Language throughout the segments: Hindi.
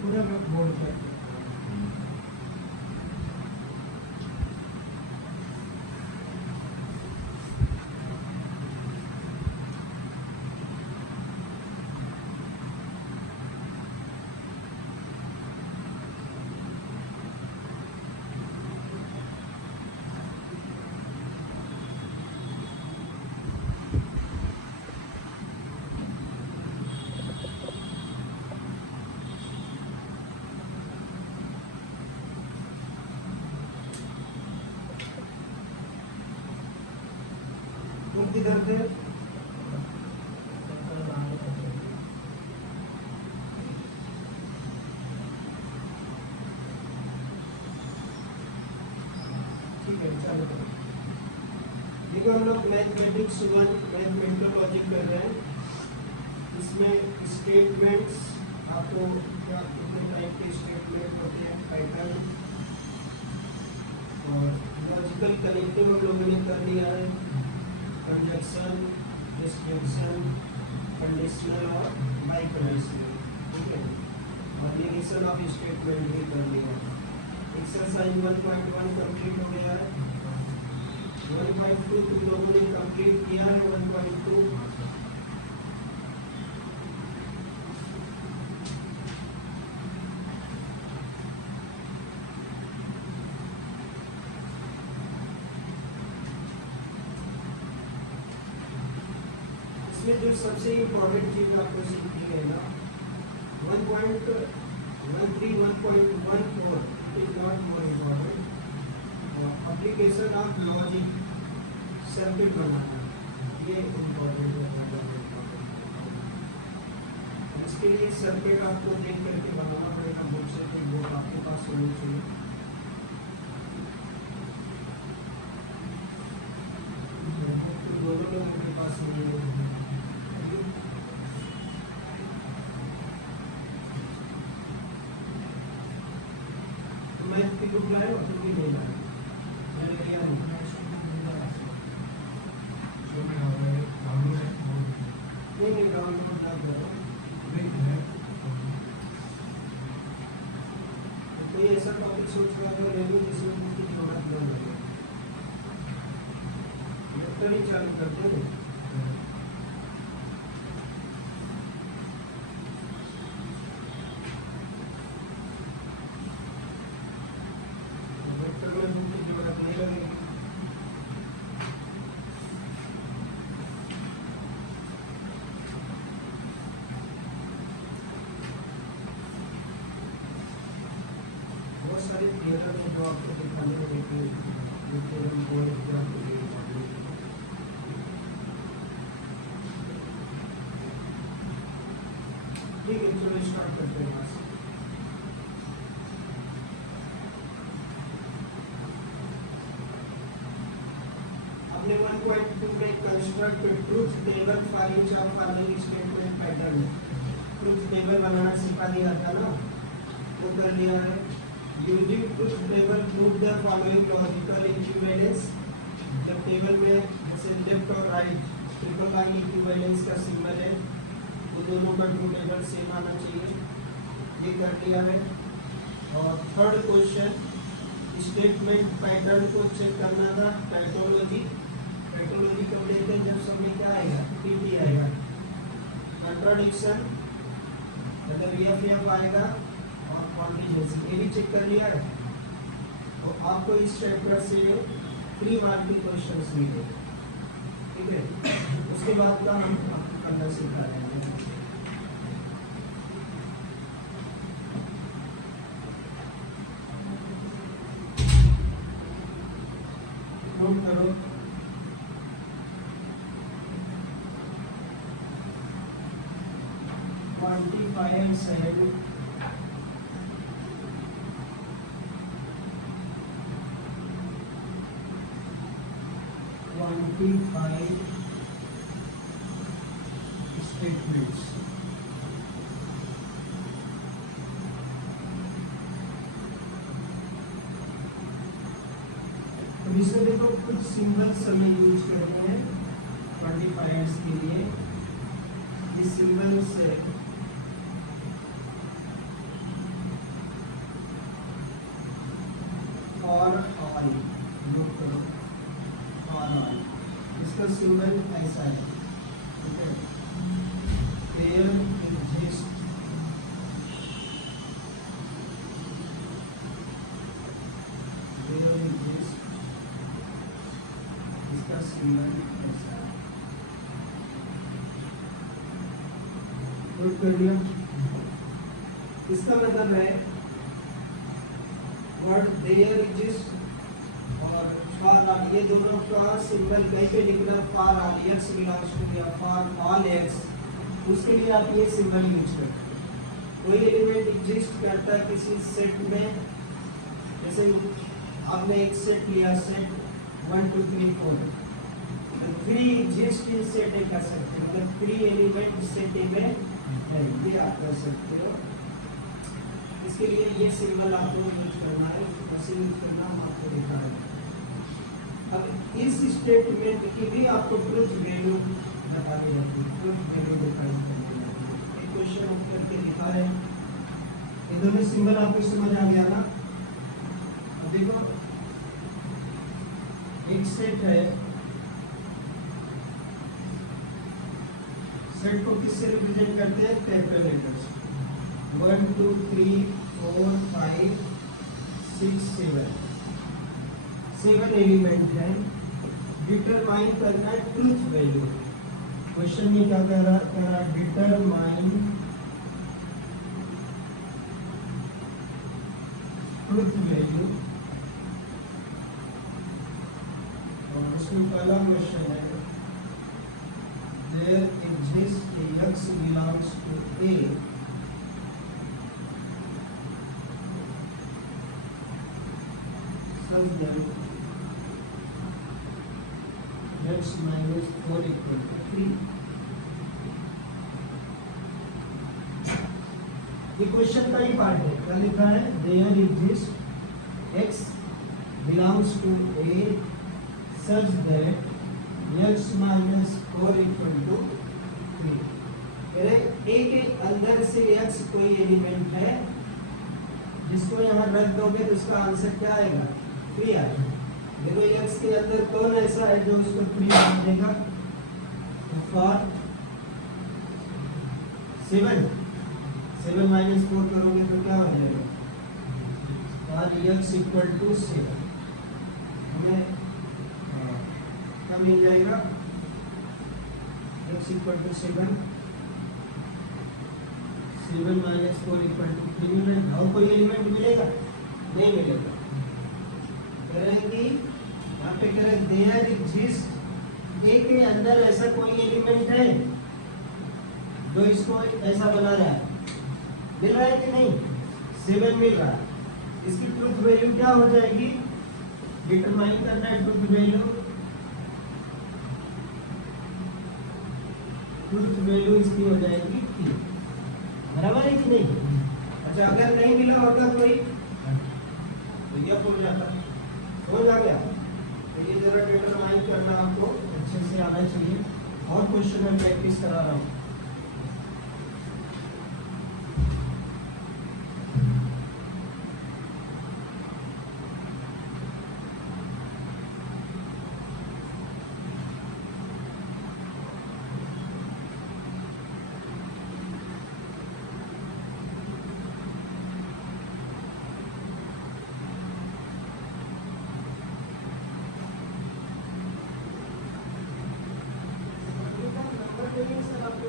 पूरा बोर्ड पे किधर थे? ठीक है, चलो देखो हम लोग मैथमेटिक्स 1 मैथमेटिकल लॉजिक कर रहे हैं। इसमें स्टेटमेंट्स आपको क्या कितने टाइप के स्टेटमेंट होते हैं, पैटर्न और लॉजिकल कनेक्टिव हम लोगों ने कर लिया है, कंजक्शन, डिस्टिंक्शन, कंडीशनल और बाई कंडीशनल, ठीक है। और नेगेशन ऑफ स्टेटमेंट भी कर लिया है। एक्सरसाइज 1.1 कंप्लीट हो गया है। 1.2 तुम लोगों ने कंप्लीट किया है। 1.2 जो सबसे इम्पोर्टेंट चीज आपको सीखनी है ना 1.13 1.14 it is not more important. Application of logic circuit बनाना ये इम्पोर्टेंट है। इसके लिए सर्किट आपको देख करके बनाना पड़ेगा बुक से, तो वो आपके पास होनी चाहिए। तो दोनों लोगों के पास होनी चाहिए। बुक लाए और तुम भी ले लाए, मैंने किया नहीं। नहीं डाउनलोड ना करो, कोई ऐसा टॉपिक सोच रहा है ले लो जिसमें उसकी जरूरत न लगे, लेक्चर ही चालू करते हैं। ठीक है, चलो स्टार्ट करते हैं। अपने 1.2 में construct truth table for each of following statement pattern. Truth table बनाना सिखा दिया था ना, वो कर लिया है। Using truth table prove the following logical equivalence. जब टेबल में जैसे लेफ्ट और राइट ट्रिपल लाइन इक्विवेलेंस का सिंबल है, तो दोनों का ट्रूथ टेबल सेम आना चाहिए, ये कर लिया है। और थर्ड क्वेश्चन स्टेटमेंट पैटर्न को चेक करना था, टाइपोलॉजी। टाइपोलॉजी कब लेते हैं, जब सब में क्या आएगा, पीटी आएगा। कंट्राडिक्शन मतलब वीएफएफ आएगा और कॉन्टिजेंसी, ये भी चेक कर लिया है। तो आपको इस चैप्टर से 3 मार्क के क्वेश्चंस मिले, ठीक है। उसके बाद का हम आपको करना सिखा रहे हैं। नोट करो, क्वांटिफायर सेल quantify statements। तो इसमें देखो कुछ सिंबल्स हमें यूज करते हैं क्वांटिफायर्स के लिए। इस सिंबल से फॉर ऑल, नोट करो, फॉर ऑल, इसका सिंबल ऐसा है, ठीक है, देयर एग्जिस्ट, देयर एग्जिस्ट, इसका सिंबल ऐसा है, नोट कर लिया। इसका मतलब है वर्ड देयर एग्जिस्ट और फॉर ऑल, ये दोनों का सिंबल कहीं पे लिखना, for all x belongs to या फॉर ऑल एक्स, उसके लिए आप ये सिंबल यूज करते हैं। कोई एलिमेंट एग्जिस्ट करता है किसी सेट में, जैसे आपने एक सेट लिया, सेट 1 2 3 4, 3 एग्जिस्ट इन सेट ए कर सकते हैं, मतलब 3 एलिमेंट सेट ए में है, ये आप कर सकते हो। इसके लिए ये सिंबल आपको यूज करना है, कैसे यूज करना हम आपको दिखा रहे हैं। अब इस स्टेटमेंट की भी आपको ट्रुथ वैल्यू बतानी रहती है, ट्रुथ वैल्यू डिफाइन करनी रहती है। एक क्वेश्चन हम करके दिखा रहे हैं, ये दोनों सिंबल आपको समझ आ गया ना। अब देखो एक सेट है, सेट को किससे रिप्रेजेंट करते हैं, कैपिटल लेटर्स, 1 2 3 4 5 6 7 एलिमेंट है। डिटरमाइन करना है ट्रुथ वैल्यू। क्वेश्चन में क्या कह रहा है, डिटरमाइन ट्रुथ वैल्यू, और उसमें पहला क्वेश्चन है there exist x belongs to a such that x minus 4 equal to 3। ये क्वेश्चन का ही पार्ट है, क्या लिखा है, there exist x belongs to a such that x minus 4 equal to 3। a के अंदर से x कोई एलिमेंट है जिसको यहाँ रख दोगे तो उसका आंसर क्या आएगा, 3 आएगा। देखो x के अंदर कौन ऐसा है जो उसको 3 मान देगा, फॉर 7 माइनस 4 करोगे तो क्या हो जाएगा, फॉर x इक्वल टू 7, हमें क्या मिल जाएगा, x equal to 7 minus 4 equal to 3 मिलेगा। और कोई एलिमेंट मिलेगा, नहीं मिलेगा। करेंगे यहाँ पे करें देयर एग्जिस्ट, ए के अंदर ऐसा कोई एलिमेंट है जो इसको ऐसा बना रहा है, मिल रहा है कि नहीं, 7 मिल रहा है। इसकी ट्रुथ वैल्यू क्या हो जाएगी, डिटरमाइन करना है ट्रुथ वैल्यू, ट्रुथ वैल्यू इसकी हो जाएगी 3, बराबर है कि नहीं। अच्छा अगर नहीं मिला होता कोई तो क्या हो जाता, हो जा गया। तो ये जरा डिटरमाइन करना आपको अच्छे से आना चाहिए, और क्वेश्चन में प्रैक्टिस करा रहा हूँ। सर आपके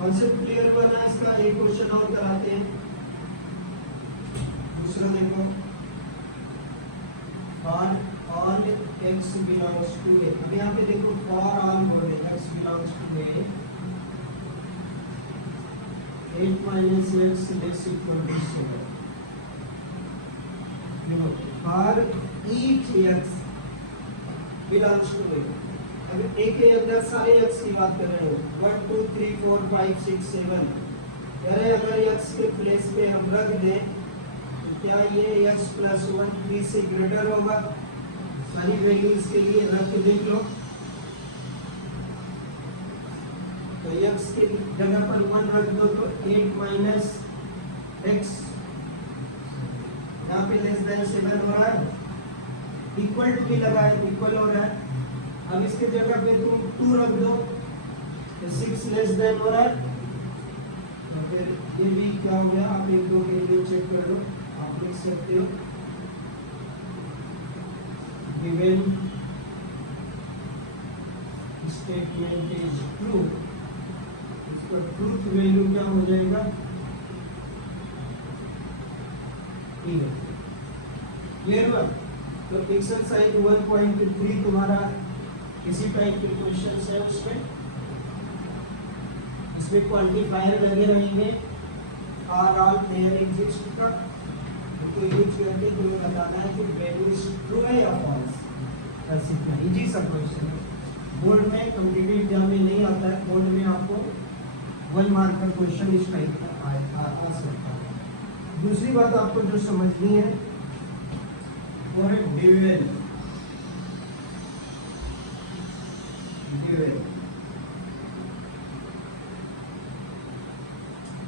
कॉन्सेप्ट क्लियर बना इसका? एक क्वेश्चन और कराते हैं। दूसरा देखो, for all x belongs to a। अब यहाँ पे देखो फॉर ऑल बोले x belongs to a, 8 minus x less equal to 7। देखो for each x belongs to a, अब a के अंदर सारे x की बात कर रहे हो, 1 2 3 4 5 6 7। यार अगर x के प्लेस पे हम रख दें तो क्या ये x प्लस 1 3 से ग्रेटर होगा? सारी वैल्यूज के लिए रख के देख लो। तो x के जगह पर 1 रख दो तो 8 माइनस x, यहाँ पे लेस देन 7 हो रहा है, इक्वल टू भी लगा है, इक्वल हो रहा है। अब इसके जगह पे तुम 2 रख दो तो 6 लेस देन हो रहा है। तो फिर ये भी क्या हो गया? आप एक दो के लिए चेक कर लो, आप लिख सकते हो गिवन स्टेटमेंट इज ट्रू। इसका ट्रूथ वैल्यू क्या हो जाएगा? ठीक है, क्लियर हुआ? तो एक्सरसाइज 1.3 तुम्हारा किसी टाइप के क्वेश्चन है इसमें क्वांटिफायर लगे रहेंगे, आर ऑल देयर एग्जिस्ट का, तो यूज करके तुम्हें बताना है कि वैल्यू ट्रू है या फॉल्स। बस इतना इजी सा क्वेश्चन है, बोर्ड में कॉम्पिटिटिव एग्जाम में नहीं आता है, बोर्ड में आपको 1 मार्क का क्वेश्चन इस टाइप का आ सकता है। दूसरी बात आपको जो समझनी है वो है ड्यूअल।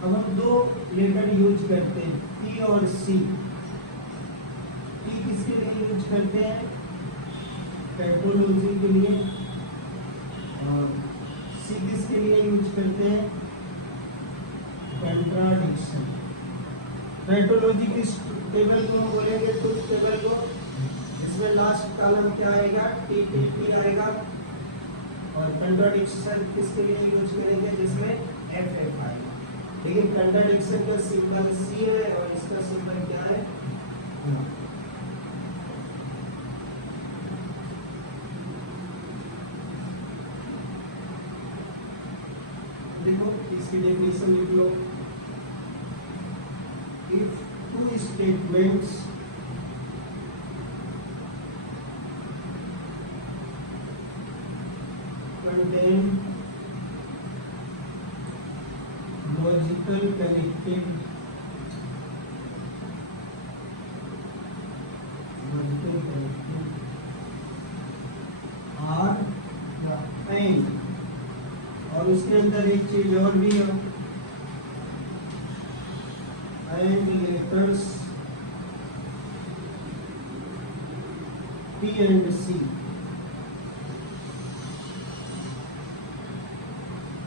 अब हम 2 लेटर यूज करते हैं, P और C। P किसके लिए यूज करते हैं? टैटोलॉजी के लिए। और C किसके लिए यूज करते हैं? कंट्राडिक्शन। टैटोलॉजी किस टेबल को बोलेंगे? ट्रुथ टेबल को। इसमें लास्ट कॉलम क्या आएगा? TTP आएगा। और कंट्राडिक्शन किसके लिए यूज करेंगे? जिसमें FF आएगा। लेकिन कंट्राडिक्शन का सिंबल C है और इसका सिंबल क्या है? देखो इसकी डेफिनेशन लिख लो। If 2 statements contain logical connected are and, और उसके अंदर एक चीज और भी है, and letters P and C।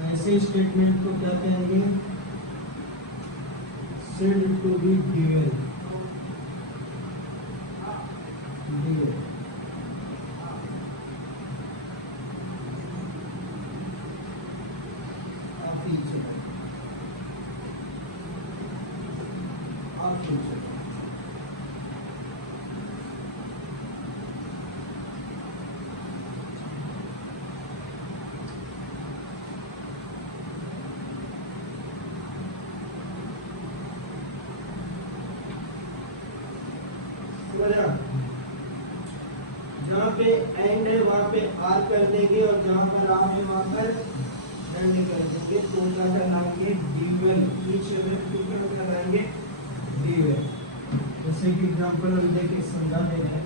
ऐसे स्टेटमेंट को क्या कहेंगे? said to be dual। जहाँ पे एंड है वहाँ पे आर कर देंगे और जहाँ पर आर है वहाँ पर एंड कर देंगे, तो क्या कराएंगे? ड्यूअल। पीछे में क्या कराएंगे? ड्यूअल। जैसे कि एग्जांपल हम देके समझा दे रहे हैं।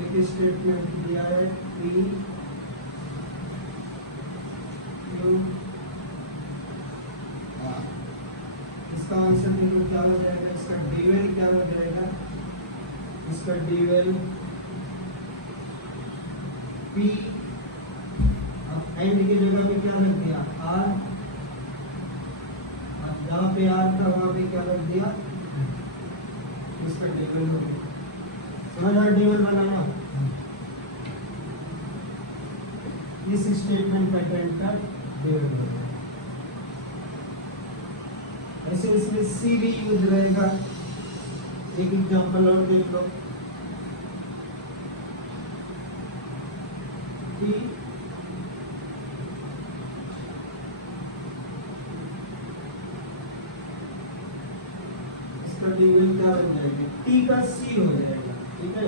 एक स्टेटमेंट दिया है P Q R। इसका आंसर देखो क्या हो जाएगा? इसका ड्यूअल क्या हो जाएगा? इसका ड्यूअल P, अब एंड की जगह पे क्या रख दिया? R। अब जहाँ पे R था वहाँ पे क्या रख दिया? इसका ड्यूअल हो गया। समझ आ ड्यूअल बनाना? इस स्टेटमेंट पैटर्न का ड्यूअल होगा। ऐसे इसमें सी भी यूज रहेगा। एक एग्जांपल और देख लो, टी इसका ड्यूअल क्या बन जाएगा, टी का सी हो जाएगा, ठीक है,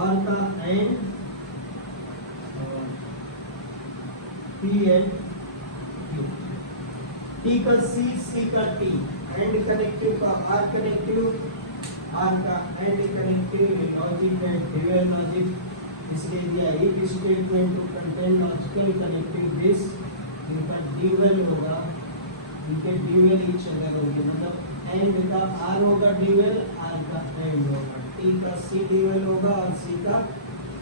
आर का and, T and Q, T का सी, सी का टी, एंड कनेक्टिव का आर कनेक्टिव, आर का and connective, logic and dual logic, इसलिए दिया if statement to contain logical connective this, इनका ड्यूअल होगा, इनके ड्यूअल ईच अदर होंगे, मतलब एंड का आर होगा ड्यूअल, आर का एंड होगा, टी का सी ड्यूअल होगा और सी का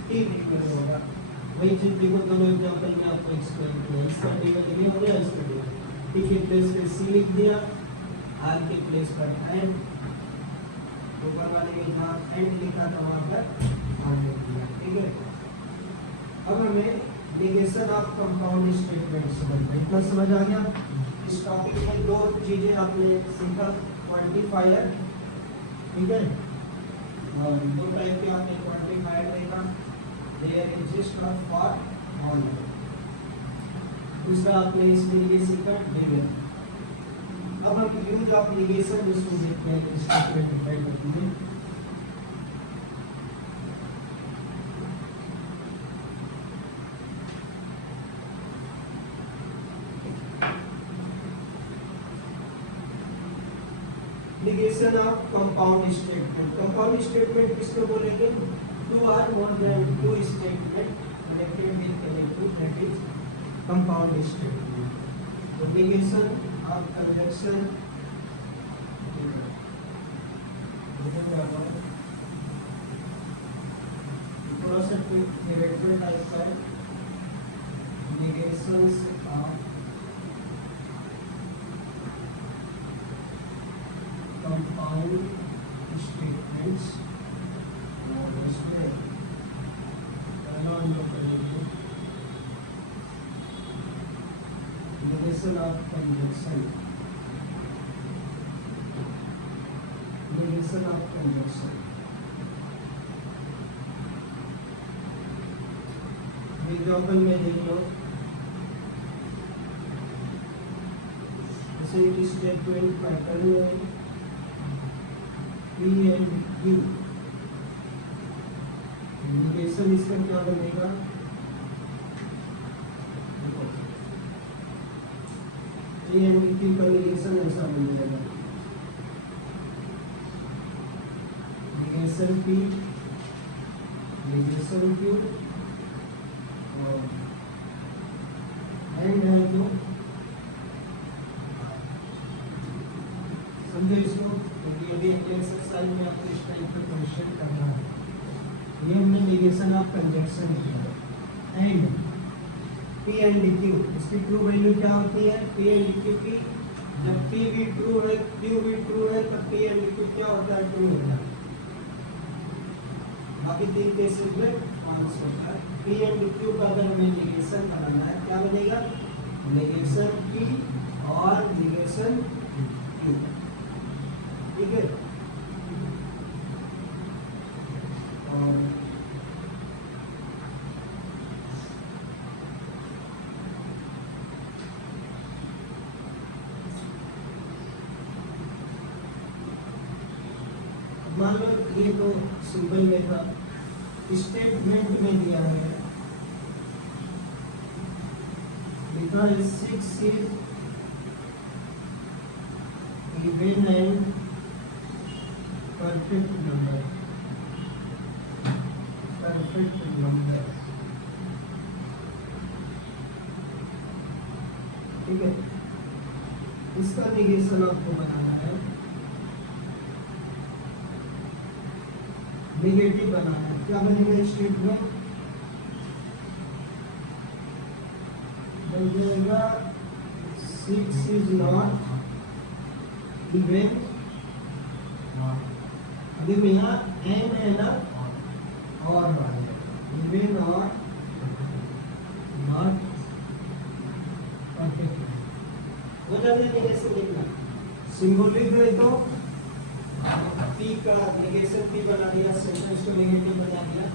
टी ड्यूअल होगा। वही चीज देखो दोनों एग्जांपल में आपको एक्सप्लेन किया, इसका ड्यूअल ये हो गया, इसका ड्यूअल टी के प्लेस पे सी लिख दिया, आर के प्लेस पर एंड, ऊपर वाले में जहाँ एंड लिखा था वहाँ पर आर लिख दिया, ठीक है। अब हमें नेगेशन ऑफ कंपाउंड स्टेटमेंट समझना, इतना समझ आ गया। इस टॉपिक में दो चीजें आपने सीखा, क्वांटिफायर, ठीक है, और दो टाइप के आपने क्वांटिफायर देखा, देयर एग्जिस्ट फॉर ऑल। दूसरा आपने इसमें ये सीखा ड्यूअल। अब हम यूज ऑफ नेगेशन उसको देखते हैं, स्टेटमेंट डिफाइन करते हैं। Negation of compound statement, compound statement किसको बोलेंगे, two or more than two statement connected with connective, that is compound statement. तो नेगेशन ऑफ कंजंक्शन, थोड़ा सा थियोरेटिकल टाइप का है, नेगेशंस ऑफ कंपाउंड स्टेटमेंट्स, इसमें पहला हम लोग करेंगे negation of conjunction, negation of conjunction. Example में देख लो, जैसे एक स्टेटमेंट पैटर्न में P and Q, नेगेशन इसका क्या बनेगा, P and Q का नेगेशन ऐसा बन जाएगा, नेगेशन P, नेगेशन Q और एंड है जो, समझे इसको, क्योंकि अभी एक्सरसाइज में आपको इस टाइप का क्वेश्चन करना है। ये हमने नेगेशन ऑफ कंजंक्शन किया, एंड P एंड Q, इसकी ट्रू वैल्यू क्या होती है, P एंड Q की, जब P भी ट्रू है, Q भी ट्रू है, तब P एंड Q क्या होता है, ट्रू होता है। बाकी तीन केसेस में फॉल्स होता है। P एंड Q का अगर हमें नेगेशन बनाना है, क्या बनेगा, नेगेशन P और नेगेशन Q, ठीक है। और मान लो ये तो सिंपल में था, स्टेटमेंट में दिया है, लिखा है 6 is even and perfect number, perfect number, ठीक है। इसका नेगेशन आपको बनाना है, नेगेटिव बनाना है, क्या बनेगा स्टेटमेंट, बन जाएगा 6 इज नॉट इवन, अभी में यहाँ एंड है ना, और इवन और नॉट परफेक्ट हो जाता है नेगेशन लिखना सिंबॉलिक है तो पी का नेगेशन पी बना दिया सेंटेंस को नेगेटिव बना दिया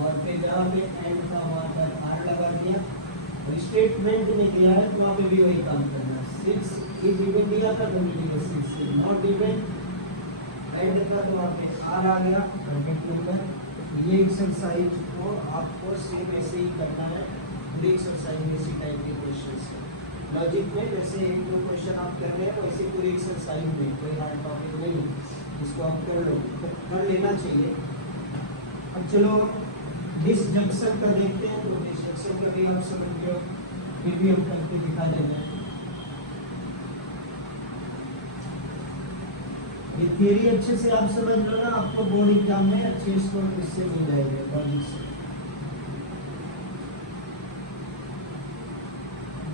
और फिर जहाँ पे एंड का वहाँ पर आर लगा दिया और स्टेटमेंट ने दिया है तो वहाँ पे भी वही काम करना है 6 इज इवन दिया था तो मिलेगा 6 इज नॉट इवन एंड का तो वहाँ पे आर आ गया परफेक्ट नंबर ये एक्सरसाइज को आपको सेम ऐसे ही करना है पूरी एक्सरसाइज इसी टाइप के क्वेश्चंस है लॉजिक में जैसे एक दो क्वेश्चन आप कर रहे हैं वैसे पूरी एक्सरसाइज में कोई हार्ड टॉपिक नहीं इसको आप कर लो कर लेना चाहिए अब चलो डिसजंक्शन का देखते हैं तो डिसजंक्शन का भी आप समझ लो फिर भी हम करके दिखा देना है ये थियरी अच्छे से आप समझ लो ना आपको बोर्ड एग्जाम में अच्छे स्कोर इससे मिल जाएंगे लॉजिक से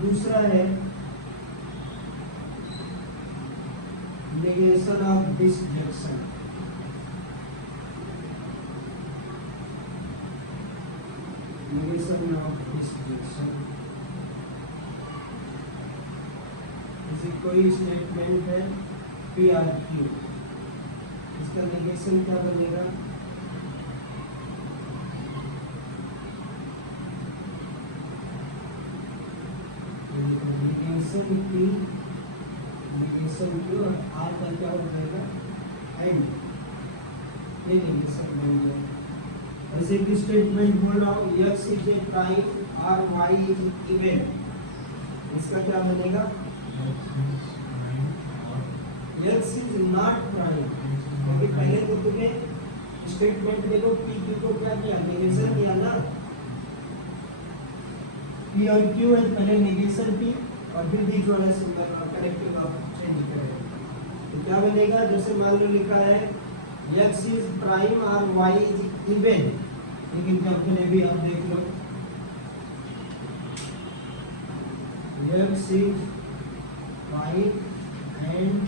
दूसरा है negation of disjunction negation of disjunction जैसे कोई स्टेटमेंट है पी आर क्यू इसका नेगेशन क्या बनेगा नेगेशन पी नेगेशन क्यू और आर का क्या हो जाएगा एंड ये नेगेशन बन जाएगा ऐसे की स्टेटमेंट बोल रहा हूँ x इज ए प्राइम और y इज इवन इसका क्या बनेगा x इज नॉट प्राइम क्योंकि पहले तो तुम्हें स्टेटमेंट देखो p q को क्या किया नेगेशन किया ना p और q है पहले नेगेशन p और फिर बीच वाला सिंबल करेक्टिव आप चेंज करें तो क्या बनेगा जैसे मान लो लिखा है x इज प्राइम और y इज इवन एक एग्जांपल है भी आप देख लो x is prime and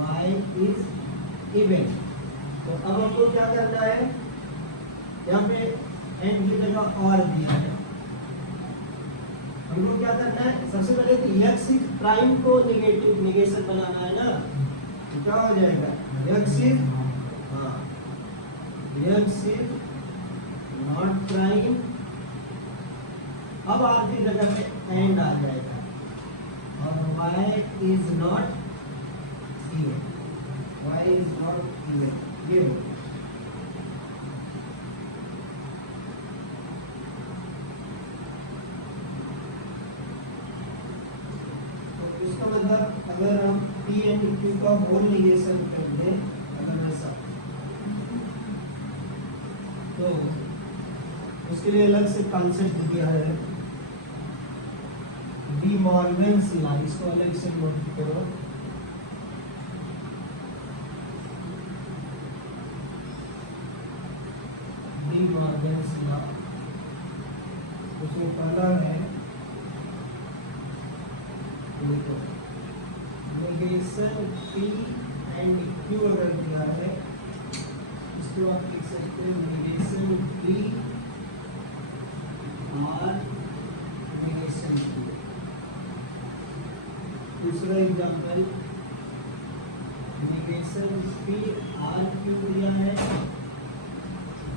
y is even तो अब आपको क्या करना है यहाँ पे एंड की जगह और दिया है हमको क्या करना है सबसे पहले तो x इज प्राइम को नेगेटिव नेगेशन बनाना है ना तो क्या हो जाएगा x is x is not prime अब आखिरी जगह पे एंड आ जाएगा और y is not even y is not even ये तो इसका मतलब अगर हम p एंड q का होल नेगेशन कर दें अगर वैसा तो उसके लिए अलग से कॉन्सेप्ट दिया है डी मॉर्गन्स लॉ इसको अलग से नोट करो डी मॉर्गन्स लॉ उसमें पहला है देखो नेगेशन p एंड q अगर दिया है इसको आप लिख सकते हैं नेगेशन p और नेगेशन q दूसरा example negation p r q दिया है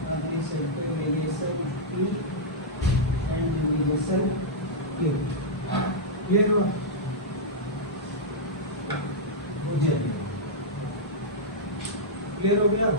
आप लिख सकते हैं negation p and negation q clear हो क्लियर हो गया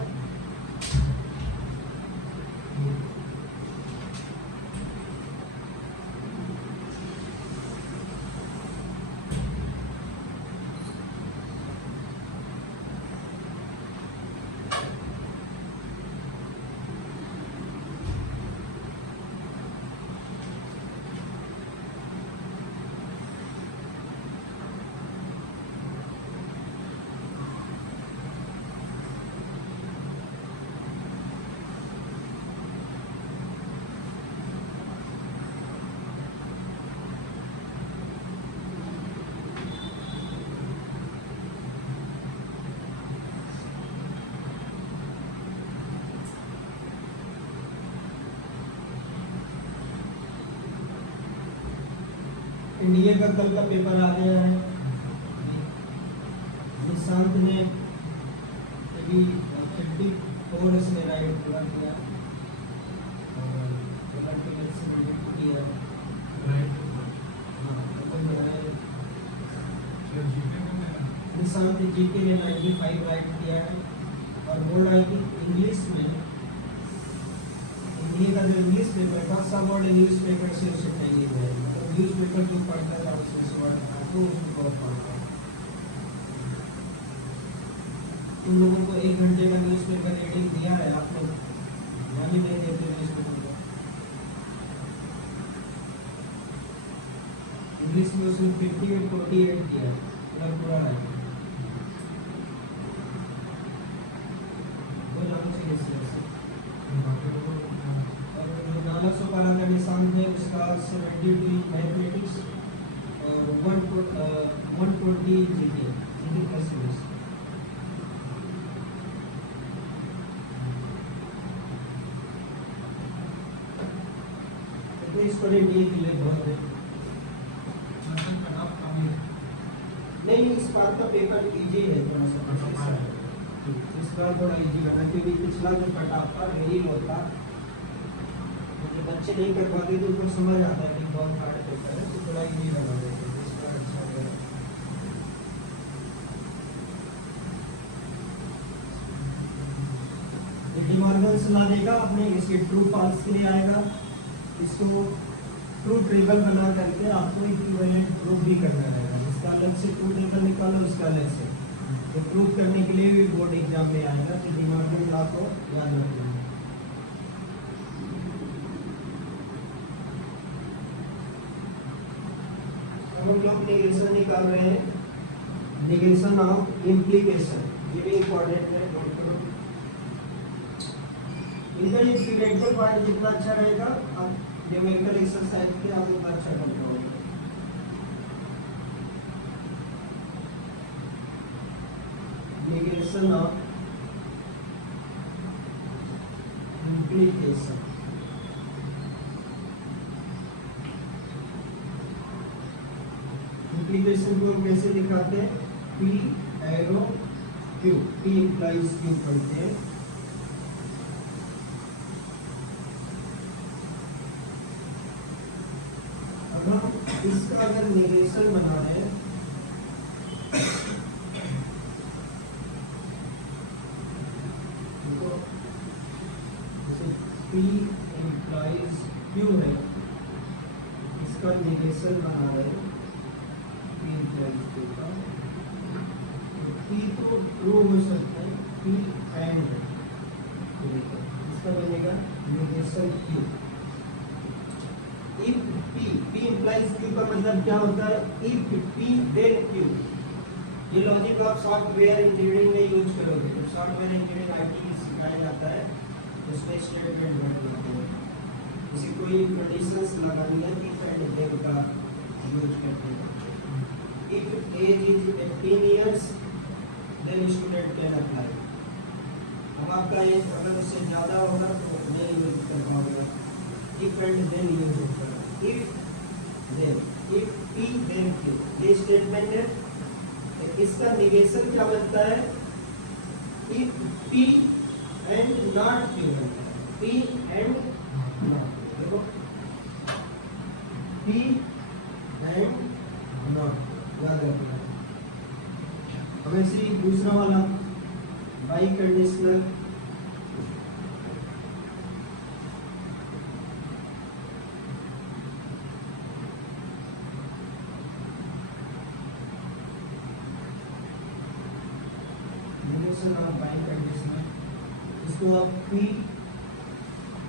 इंडिया का कल का पेपर आ गया है। निशांत ने अभी 54 इसने राइट पूरा किया और किया। निशांत जीके ने 95 राइट किया है और बोल रहा है कि इंग्लिश में इंडिया का जो इंग्लिश पेपर था सब वर्ड न्यूज़ पेपर से उसे चाहिए जाएगा। तो न्यूज़ पेपर जो पढ़ता था उसमें से वर्ड था तो उसको बहुत पढ़ता। तुम लोगों को 1 घंटे का न्यूज़ पेपर रीडिंग दिया है, आप लोग ध्यान ही नहीं देते न्यूज़ पेपर को। इंग्लिश में उसने 50 में 48 किया पूरा है। और 1912 का निशान है उसका 72 मैथमेटिक्स और 120 जीके प्लस इंग्लिश। इसको नहीं के लिए बहुत है। नहीं, इस बार का पेपर इजी है थोड़ा सा, इस बार थोड़ा इजी बना क्योंकि पिछला जो कटाप था यही होता, जो बच्चे नहीं कर पाते तो उनको समझ आता है कि बहुत हार्ड पेपर है, तो थोड़ा इजी बना देते हैं इस बार। अच्छा है डिमॉर्गन ला देगा अपने, इसके ट्रू फॉल्स के लिए आएगा, इसको ट्रू टेबल बना करके आपको इक्विवेलेंट प्रूफ भी करना रहेगा। इसका अलग से ट्रू टेबल निकालो, इसका अलग से, तो प्रूफ करने के लिए भी बोर्ड एग्जाम में आएगा। तो डिमॉर्गन लॉ को याद रखना। अब हम लोग नेगेशन निकाल रहे हैं, नेगेशन ऑफ इम्प्लीकेशन, ये भी इंपॉर्टेंट है। इधर ये थ्योरेटिकल पार्ट जितना अच्छा रहेगा, आप न्यूमेरिकल एक्सरसाइज के आप उतना अच्छा कर पाओगे। नेगेशन ऑफ इम्प्लीकेशन, इम्प्लीकेशन को कैसे दिखाते हैं? P arrow Q, P implies Q पढ़ते हैं। इसका अगर नेगेशन बना है तो जैसे P implies Q है, इसका नेगेशन बना है P implies Q का, P तो ट्रू हो सकता है, P एंड इसका बनेगा negation Q। If P implies Q का मतलब क्या होता है? If P then Q। ये लॉजिक आप सॉफ्टवेयर इंजीनियरिंग में यूज करोगे, तो सॉफ्टवेयर इंजीनियरिंग आईटी में सिखाया जाता है, उसमें स्टेटमेंट बनाते हैं, किसी कोई कंडीशंस लगानी है if and then का यूज करते हैं। If age is 18 years then student can apply। अब आपका एज अगर उससे ज़्यादा होगा तो नहीं यूज कर पाओगे। If and then यूज होगा। If then, if P then Q, ये स्टेटमेंट है। इसका नेगेशन क्या बनता है? If P and not Q बनता है, P and not, देखो P and not, याद रखना। अब ऐसे ही दूसरा वाला बाई कंडीशनल, इसको आप P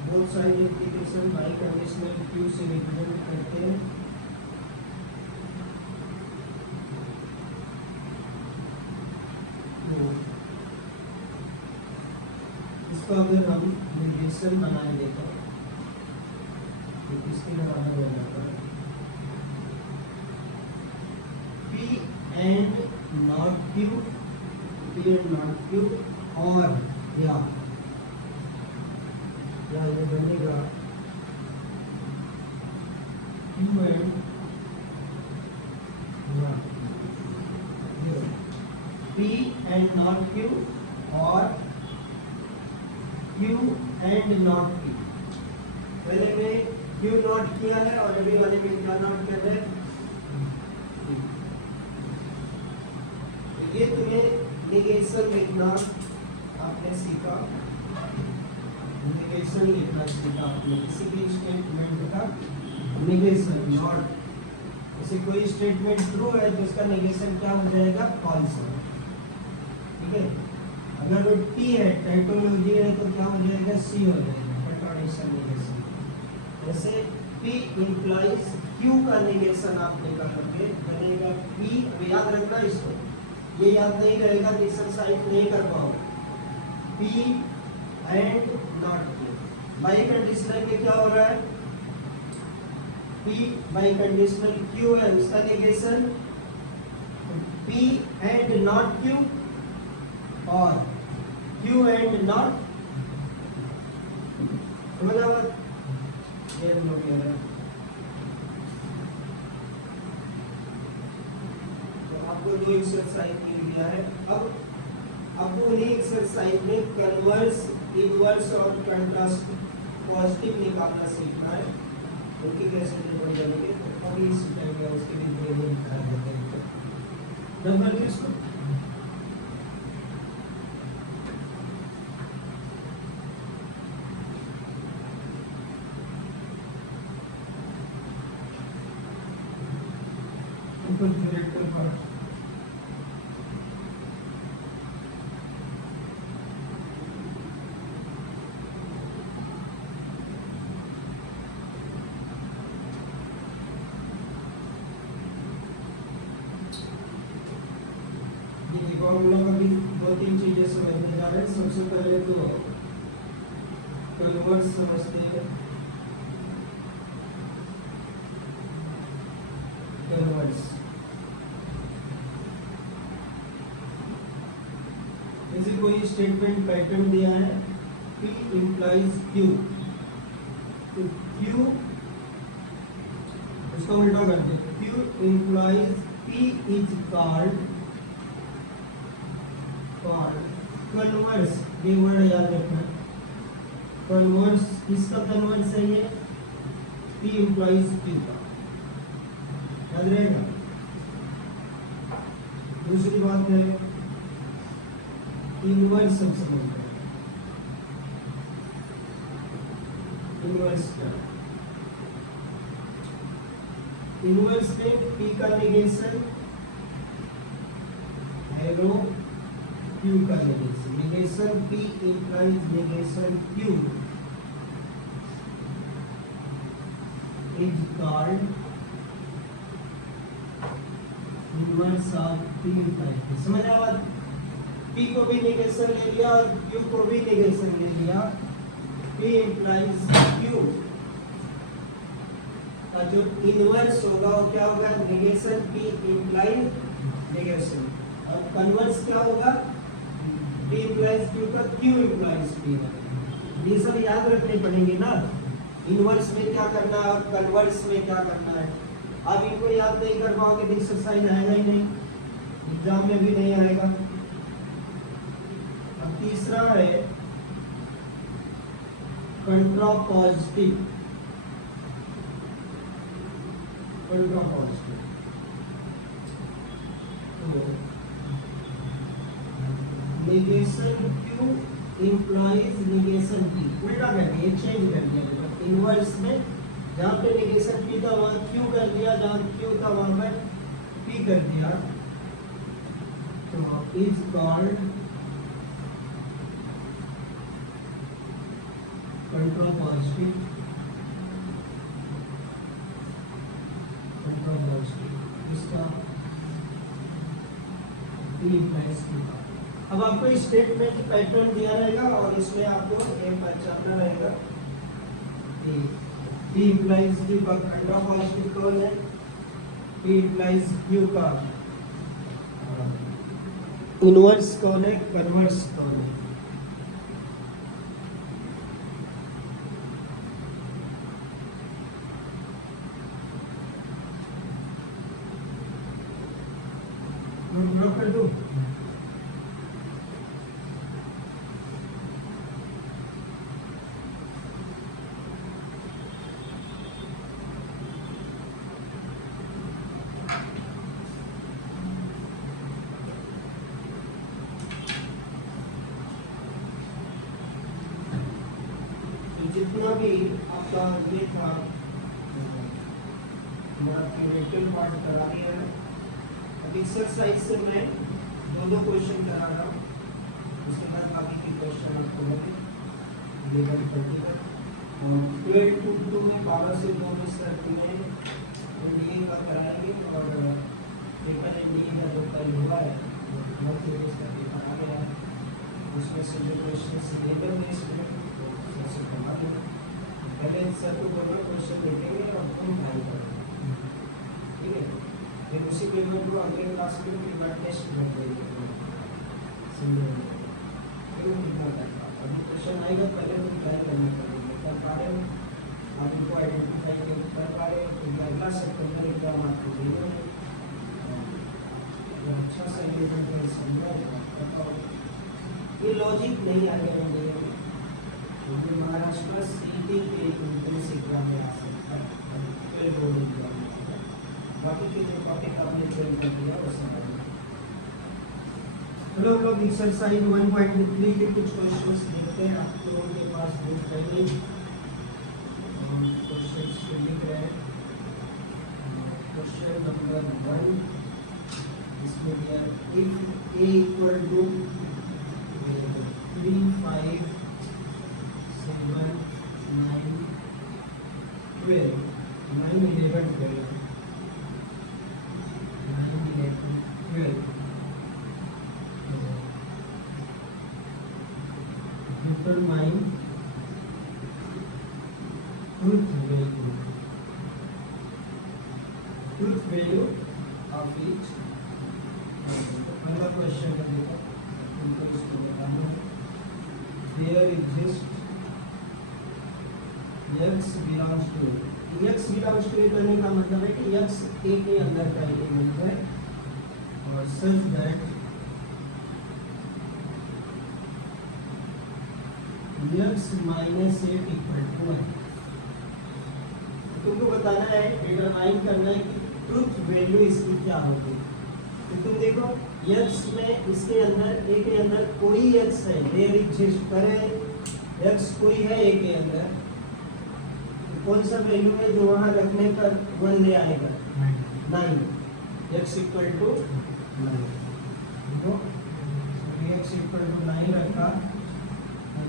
both side integration by conditional Q से रिप्रेजेंट करते हैं। तो इसको अगर हम रिलेशन बनाएंगे तो इसके बराबर हो जाता है P and not Q, P and not Q, और या ये बनेगा Q and P and not Q और Q and not P। पहले में Q नॉट किया है और अभी वाले में क्या नॉट कर रहे हैं? ये तुम्हें निगेशन लिखना आपने सीखा, निगेशन लिखना सीखा आपने किसी भी स्टेटमेंट का निगेशन नॉट। जैसे कोई स्टेटमेंट ट्रू है तो उसका निगेशन क्या हो जाएगा? फॉल्स है। ठीक है, अगर वो टी है टाइटोलॉजी है तो क्या हो जाएगा? सी हो जाएगा, कंट्राडिक्शन निगेशन। जैसे P इंप्लाइज Q का निगेशन आपने करोगे बनेगा P। अब याद रखना इसको, ये याद नहीं रहेगा तो एक्सरसाइज नहीं कर पाओगे। P and not Q by conditional में क्या हो रहा है? P बाई कंडीशनल Q है, उसका negation P and not Q और Q एंड नॉट मतलब ये लोग ये रहे। तो आपको दो एक्सरसाइज मिल गया है। अब आपको उन्हीं एक्सरसाइज में कन्वर्स, इनवर्स और कंट्रास्ट पॉजिटिव निकालना सीखना है। उनकी कैसे डिफाइन करेंगे तो अभी इस टाइम में उसके लिए दे निकाल देते हैं। नंबर लिख इसको। डायरेक्टर पर देखो हम लोग अभी दो तीन चीजें समझने जा रहे हैं। सबसे पहले तो कन्वर्स समझते हैं। कन्वर्स जैसे कोई स्टेटमेंट पैटर्न दिया है P implies Q, तो Q उसका उल्टा कर दे। Q implies P is called converse. ये वर्ड याद रखना, कन्वर्स किसका कन्वर्स है? ये P implies Q का, याद रहेगा। दूसरी बात है इनवर्स। सब समझते हैं इनवर्स क्या? इनवर्स में P का निगेशन एरो Q का negation. Negation P implies negation Q is called inverse of P implies. समझ आ बात? P को भी निगेशन ले लिया और Q को भी निगेशन ले लिया। P इंप्लाइज Q का जो इनवर्स होगा वो क्या होगा? Negation P implies negation. और कन्वर्स क्या होगा? P इंप्लाइज Q का Q इंप्लाइज P। ये सब याद रखने पड़ेंगे ना, इनवर्स में क्या करना है और कन्वर्स में क्या करना है। आप इनको याद नहीं कर पाओगे तो एक्सरसाइज आएगा ही नहीं, एग्जाम में भी नहीं आएगा। अब तीसरा है कंट्रापॉजिटिव। कंट्रापॉजिटिव तो negation Q implies negation P। उल्टा कर दिया, चेंज कर दिया। इनवर्स में जहाँ पे निगेशन P था वहाँ Q कर दिया, जहाँ Q था वहाँ पर P कर दिया। तो इज कॉल्ड कंट्रापॉजिटिव। कंट्रापॉजिटिव इसका P इंप्लाइज Q का। अब आपको स्टेटमेंट पैटर्न दिया रहेगा और इसमें आपको एक पहचानना रहेगा P इंप्लाइज Q का कंट्रापॉजिटिव कौन है? P इंप्लाइज Q का इनवर्स कौन है? कन्वर्स कौन है? नोट कर दो। जितना भी आपका ये था हमारा थ्योरेटिकल पार्ट करा दिया है। अब एक्सरसाइज से मैं दो क्वेश्चन करा रहा हूँ, उसके बाद बाकी के क्वेश्चन आपको लेकर पड़ेगा। 12 में 12 से 2 तक में एनडीए का कराएंगे और पेपर एनडीए का जो कल हुआ है वो का पेपर आ गया है, उसमें से जो क्वेश्चन सिलेबस में इसमें करवा देंगे। पहले सर को दोनों क्वेश्चन देखेंगे और तुम टाइम करोगे, ठीक है। फिर उसी पेपर को अगले क्लास में पेपर टेस्ट कर देंगे। अभी क्वेश्चन आएगा पहले तो क्या करना पड़ेगा, कर पा रहे हो आप उनको आइडेंटिफाई कर पा रहे हो तो अगला सेप्टेम्बर एग्जाम आपको देगा। अच्छा सा समझा ये लॉजिक नहीं आगे रहेंगे क्योंकि महाराष्ट्र सीटी के एंट्रेंस एग्जाम में आ सकता है, बोर्ड एग्जाम में बाकी के जो टॉपिक आपने ट्रेन कर दिया वो समझ। चलो हम लोग एक्सरसाइज 1.3 के कुछ क्वेश्चंस देखते हैं। आप लोगों के पास बुक पहले क्वेश्चंस लिख रहे हैं। क्वेश्चन नंबर 1 इसमें दिया if a equal to 3 5 7 9 12 9 11 12 determine truth value of each। पहला क्वेश्चन का देखो उनको इसको बताना है। There exists x belongs to x belongs to करने का मतलब है कि x a के अंदर का एलिमेंट है और such that x minus 8 equal to है। तुमको बताना है, डिटरमाइन करना है कि ट्रुथ वैल्यू इसकी क्या होगी। तो तुम देखो x में इसके अंदर a के अंदर कोई x है, देयर एग्जिस्ट करे x कोई है a के अंदर, तो कौन सा वैल्यू है जो वहां रखने पर 1 ले आएगा 9, x इक्वल टू 9। देखो x इक्वल टू 9 रखा,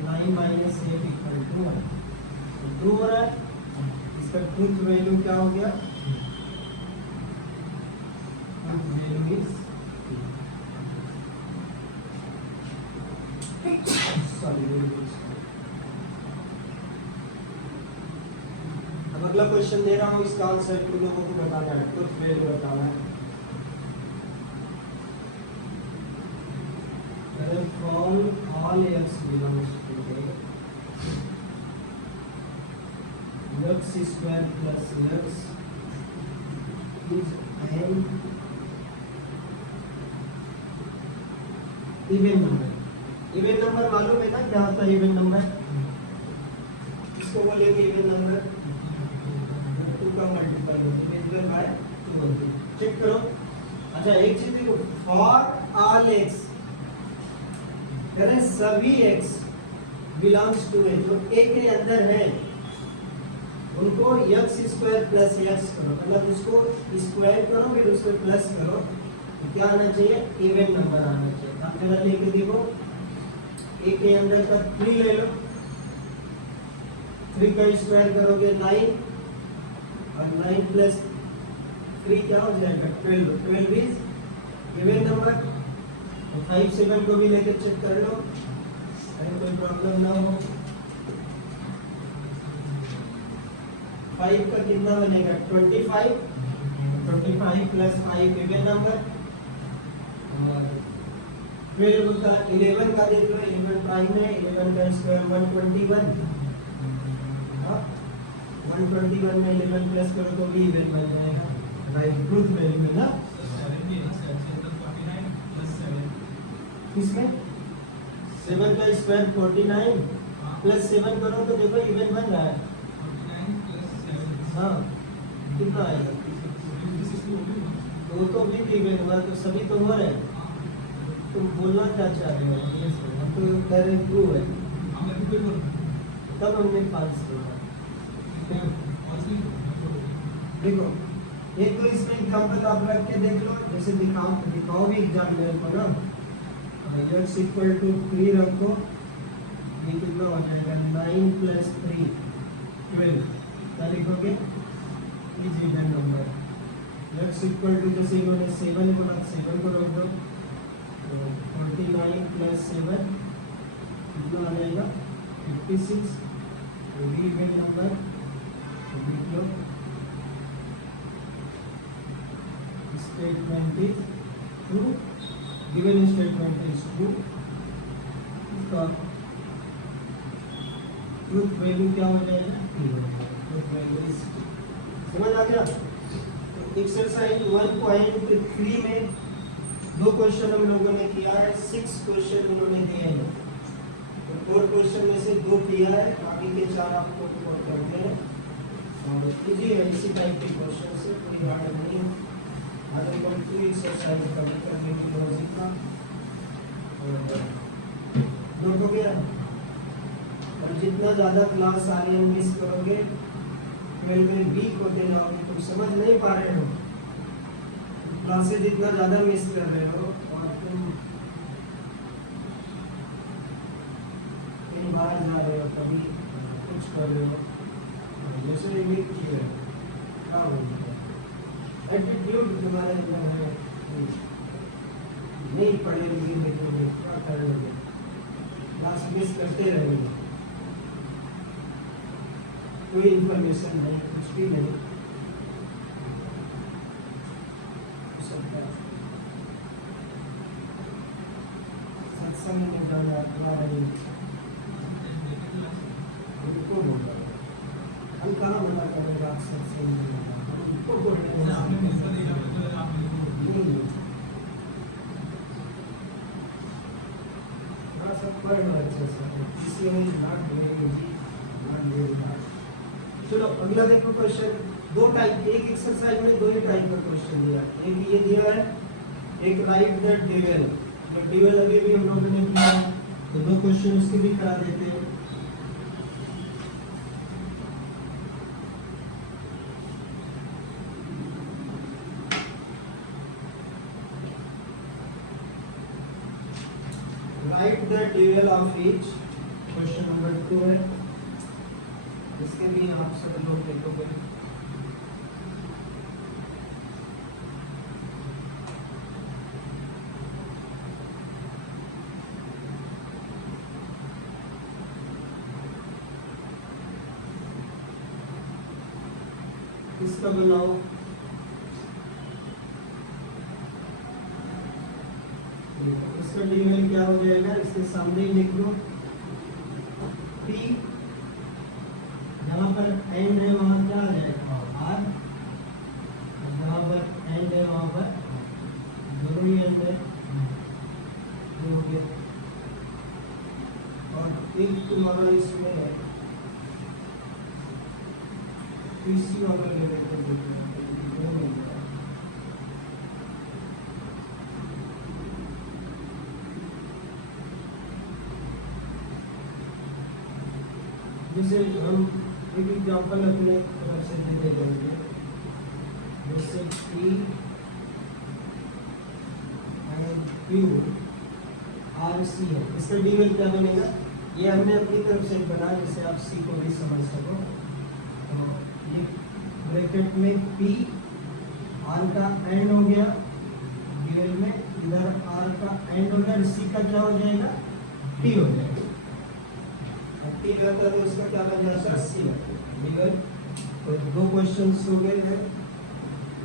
9 माइनस 8 इक्वल टू 1, ट्रू हो रहा है। इसका ट्रूथ वैल्यू क्या हो गया, ट्रूथ वैल्यू इज अब अगला क्वेश्चन दे रहा हूँ, इसका आंसर तुम लोगों को बताना है, ट्रूथ वैल्यू बताना है। From all x belongs to x square plus x is an even number. Even number मालूम है ना क्या होता है इवन नंबर, इसको बोलेंगे इवन नंबर 2 का मल्टीपल डिविजिबल बाय 2। चेक करो। अच्छा एक चीज देखो, फॉर ऑल x करें सभी x बिलोंग्स टू है, जो a के अंदर है उनको x स्क्वायर प्लस x करो, मतलब उसको स्क्वायर करो फिर उसको प्लस करो, तो क्या आना चाहिए, इवन नंबर आना चाहिए। आप जरा लेके देखो, a के अंदर का 3 ले लो, 3 का स्क्वायर करोगे 9 और 9 प्लस 3 क्या हो जाएगा 12, 12 इज इवन नंबर। 5 7 को भी लेके चेक कर लो, अरे कोई प्रॉब्लम ना हो। 5 का कितना बनेगा 25, 25 प्लस 5 इवन नंबर। 12 का 11 का देख लो, 11 प्राइम है, 11 का स्क्वायर 121। 121 में 11 प्लस करो तो भी इवन बन जाएगा, राइट। ट्रूथ वैल्यू है ना, किसमें 7 का स्क्वायर 49 प्लस 7 करो तो देखो इवन बन रहा है। हाँ कितना आएगा, तो भी इवन हुआ, तो सभी तो हो रहे हैं। तुम बोलना क्या चाह रहे हो, तो कह रहे ट्रू है, तब हमने पास किया। देखो एक तो इसमें एग्जाम्पल आप रख के देख लो, जैसे दिखाओ भी एग्जाम लेवल को ना, x इक्वल टू 3 रखो, ये कितना हो जाएगा 9 प्लस 3 12, क्या लिखोगे is even number. x equal to जैसे इन्होंने 7 बोला 7 को रख दो, 49 प्लस 7 कितना आ जाएगा 56, भी इवन नंबर। लिख लो statement is true, given statement is true, इसका ट्रूथ वैल्यू क्या हो जाएगा, ट्रूथ वैल्यू इज, समझ आ गया। तो एक्सरसाइज 1.3 में 2 क्वेश्चन हम लोगों ने किया है, 6 क्वेश्चन उन्होंने दिए हैं, तो 4 क्वेश्चन में से 2 किया है, बाकी के 4 आपको करते हैं और इजी है। इसी टाइप के क्वेश्चन से कोई बात नहीं है। आगे बढ़ती एक्सरसाइज कभी करने की लॉजिक का नोट हो गया। और जितना ज़्यादा क्लास आ रही है मिस करोगे, 12 में वीक होते जाओगे, तुम समझ नहीं पा रहे हो, क्लासेस जितना ज़्यादा मिस कर रहे हो और तुम कहीं बाहर जा रहे हो, कभी कुछ कर रहे हो, जैसे वीक किए क्या होगा, एटीट्यूड तुम्हारे अंदर है, नहीं पढ़ेंगे देखोगे क्या करोगे, क्लास मिस करते रहेंगे, कोई इंफॉर्मेशन नहीं, कुछ भी नहीं। सत्संग में जाना उनको बोला, हम कहाँ मना करेगा सत्संग में जाना, उनको बोलना सब पढ़ना अच्छे से, इसलिए नाट देगा। चलो अगला देखो क्वेश्चन, 2 टाइप, एक एक्सरसाइज में 2 ही टाइप का क्वेश्चन दिया, एक ये दिया है, एक राइट द ड्यूअल, तो ड्यूअल अभी भी हम लोगों ने किया, तो 2 क्वेश्चन उसके भी करा देते हैं। Right the dual of each, question number 2 है, इसके भी आप सब लोग देखोगे। इसका बनाओ, इसका ड्यूअल क्या हो जाएगा, इसके सामने ही लिख लो P, जहाँ पर एंड है वहाँ क्या आ जाएगा R, जहाँ पर एंड है वहाँ पर दोनों ही एंड है, हो गया। और एक तुम्हारा इसमें है PC वाला लेवल पर देखना, जैसे हम एक एग्जाम्पल अपने तरफ से दे देंगे, जैसे P एंड Q RC है, इसका ड्यूअल क्या बनेगा, ये हमने अपनी तरफ से बनाया जिससे आप C को भी समझ सको। तो ये ब्रैकेट में P R का एंड हो गया ड्यूअल में, इधर R का एंड हो गया, C का क्या हो जाएगा T हो जाएगा, T रहता है तो उसका क्या बन जाता है C ड्यूअल। तो 2 क्वेश्चंस हो गए हैं,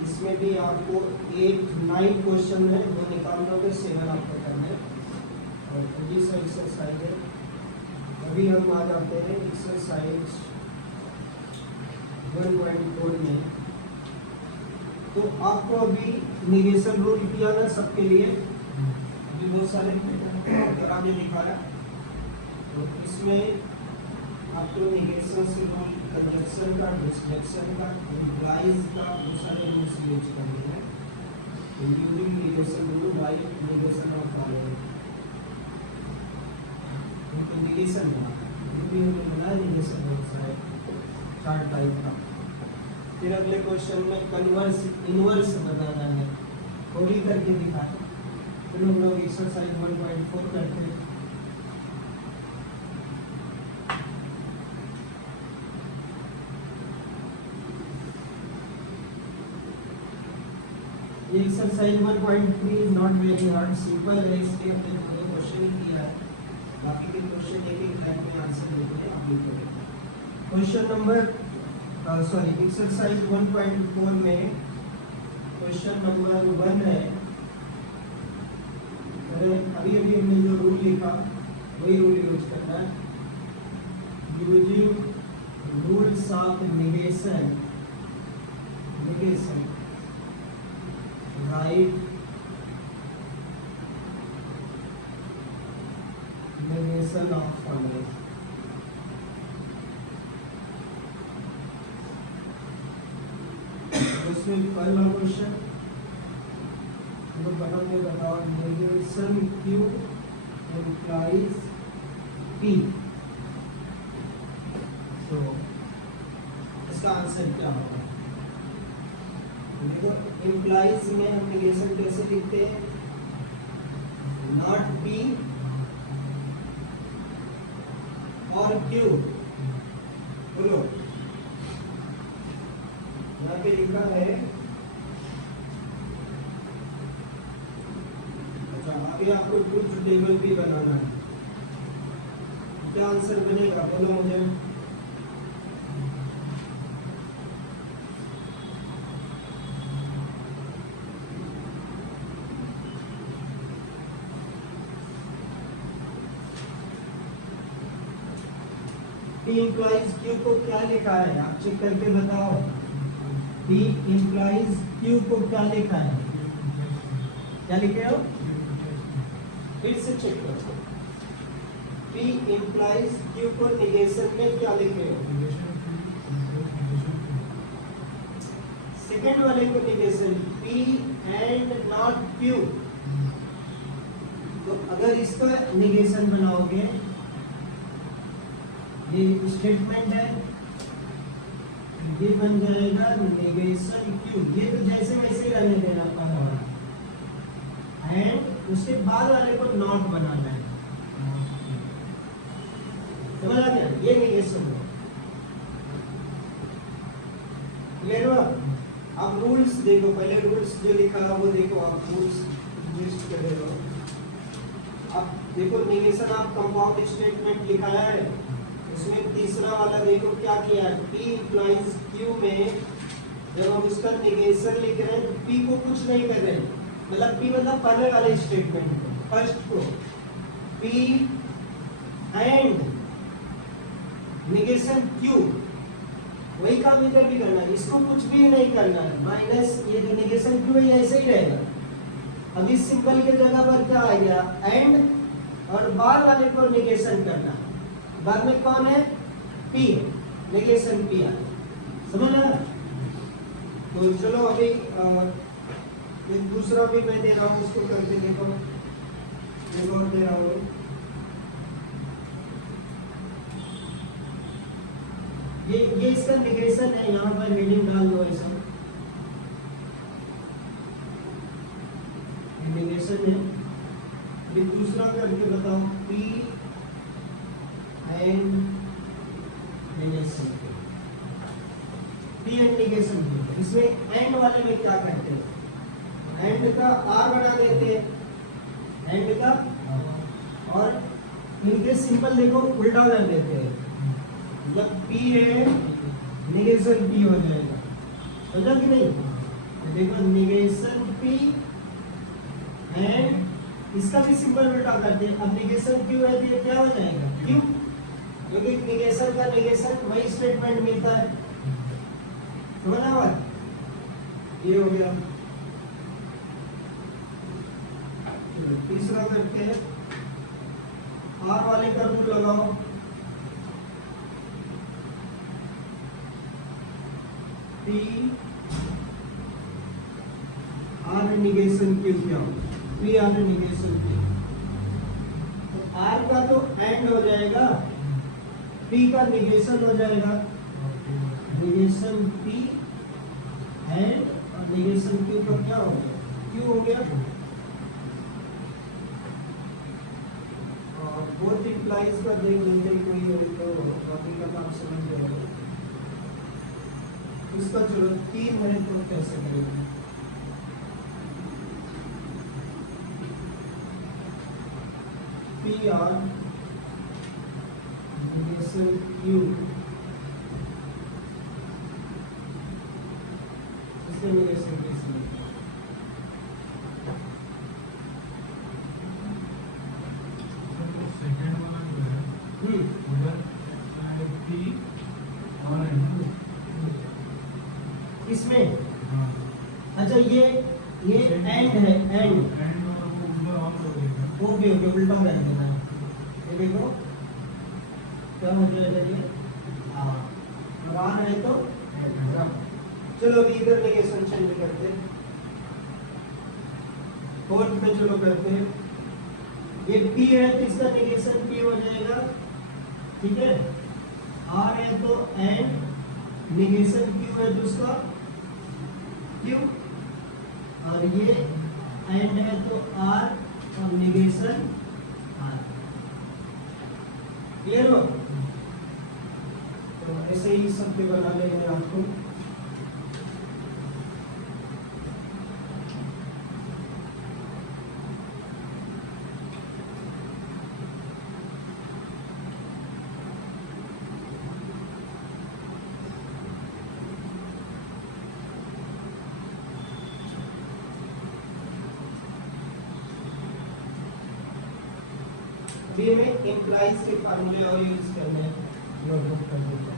इसमें भी आपको 8 9 क्वेश्चन है, 2 निकाल दोगे, 7 आपको करना है। और अभी सा एक्सरसाइज है, अभी हम आ जाते हैं एक्सरसाइज 1.4 में। तो आपको अभी निगेशन रूल किया ना सबके लिए, अभी बहुत सारे आगे दिखाया, तो इसमें आपको निगेशन से रूल, कंजक्शन का, डिस्ट्रैक्शन का, इम्प्लाइज का, बहुत सारे रूल्स यूज करने हैं। तो using negation rule by negation of following, तो निगेशन का भी हमने बनाया निगेशन होता है चार्ट टाइप का। फिर अगले क्वेश्चन में कन्वर्स इनवर्स बताना है, वो भी करके दिखाएं। फिर हम लोग एक्सरसाइज 1.4 करते हैं। Exercise 1.3 is not very hard, simple है, इसलिए हमने पूरे क्वेश्चन ही किया है। बाकी के क्वेश्चन एक एक लाइन में आंसर देते हैं, आप लिख लेंगे। क्वेश्चन नंबर एक्सरसाइज 1.4 में क्वेश्चन नंबर 1 है। अभी अभी हमने जो रूल लिखा वही रूल यूज करना है। Using rules of negation right negation of following. उसमें पहला क्वेश्चन बताओ नेगेशन क्यू इम्प्लाइज पी। तो इसका आंसर क्या होगा? देखो इम्प्लाइज में हम नेगेशन कैसे लिखते हैं? नॉट पी और क्यू। बोलो, यहाँ पे लिखा है। अच्छा, अभी आपको ट्रुथ टेबल भी बनाना है। क्या आंसर बनेगा? बोलो मुझे। P implies Q को क्या लिखा है? आप चेक करके बताओ। P implies Q को क्या लिखा है? क्या लिखे हो? फिर से चेक करो। P implies Q को निगेशन में क्या लिखे हो? सेकेंड वाले को negation P and not Q। तो अगर इसका निगेशन बनाओगे, ये स्टेटमेंट है, ये बन जाएगा नेगेशन क्यू। ये तो जैसे वैसे ही रहने देना पहला वाला, एंड उसके बाद वाले को नॉट बनाना है। समझ आ गया? ये नेगेशन है। क्लियर हुआ? आप रूल्स देखो, पहले रूल्स जो लिखा है वो देखो। आप रूल्स लिस्ट कर रहे हो। आप देखो नेगेशन आप कंपाउंड स्टेटमेंट लिखा है, उसमें तीसरा वाला देखो क्या किया है। P implies Q में जब हम उसका नेगेशन लिख रहे हैं, P को कुछ नहीं कर रहे, मतलब P मतलब पहले वाले स्टेटमेंट को, फर्स्ट को। P एंड नेगेशन Q, वही काम इधर भी करना है। इसको कुछ भी नहीं करना है, माइनस ये जो नेगेशन Q है ऐसे ही रहेगा। अब इस सिंबल के जगह पर क्या आ गया? एंड, और बाद वाले को नेगेशन करना। बाद में कौन है? P, नेगेशन P आ। समझ रहा? तो चलो अभी एक दूसरा भी मैं दे रहा हूँ, उसको करके देखो। देखो दे रहा हूँ, ये इसका नेगेशन है। यहाँ पर हेडिंग डाल दो ऐसा, नेगेशन है। ये दूसरा करके बताओ। P and negation, P and negation. इसमें एंड वाले में क्या करते हैं? एंड का आर बना देते हैं, एंड का, और इनके सिंपल देखो उल्टा कर देते हैं। मतलब P है, नेगेशन P हो जाएगा। समझा कि नहीं? देखो नेगेशन P एंड इसका भी सिंबल उल्टा करते हैं। अब नेगेशन Q है तो ये क्या हो जाएगा? Q, क्योंकि नेगेशन का नेगेशन वही स्टेटमेंट मिलता है। समझा बात? ये हो गया। तीसरा करते हैं, आर वाले का रूल लगाओ। P आर नेगेशन Q क्या हो? P or negation Q। तो आर का तो एंड हो जाएगा, P का निगेशन हो जाएगा, negation P and negation Q का क्या हो गया, Q हो गया। और बोथ इंप्लाइज का देख लेते हैं, कोई हो तो बाकी का काम समझ जाएगा। इसका चलो 3 है तो कैसे करेंगे, P R निगेशन Q, इसके निगेशन कैसे सेकंड वाला जो है उधर P और इसमें, हाँ अच्छा ये एंड है, एंड एंड और वो उधर ऑफ हो गया। ओके ओके उल्टा कर देना है, ये देखो क्या हो जाएगा ये, हाँ लगान है तो चलो अभी इधर निगेशन चेंज करते हैं, फोर्थ में चलो करते हैं। ये P है तो इसका निगेशन P हो जाएगा, ठीक है। R है तो एंड निगेशन Q है तो उसका Q, और ये एंड है तो R और निगेशन R। क्लियर हो? तो ऐसे ही सबके बना लेंगे आपको। अभी हमें इम्प्लाइज के फार्मूले और यूज करने हैं, नोटबुक कर देते हैं।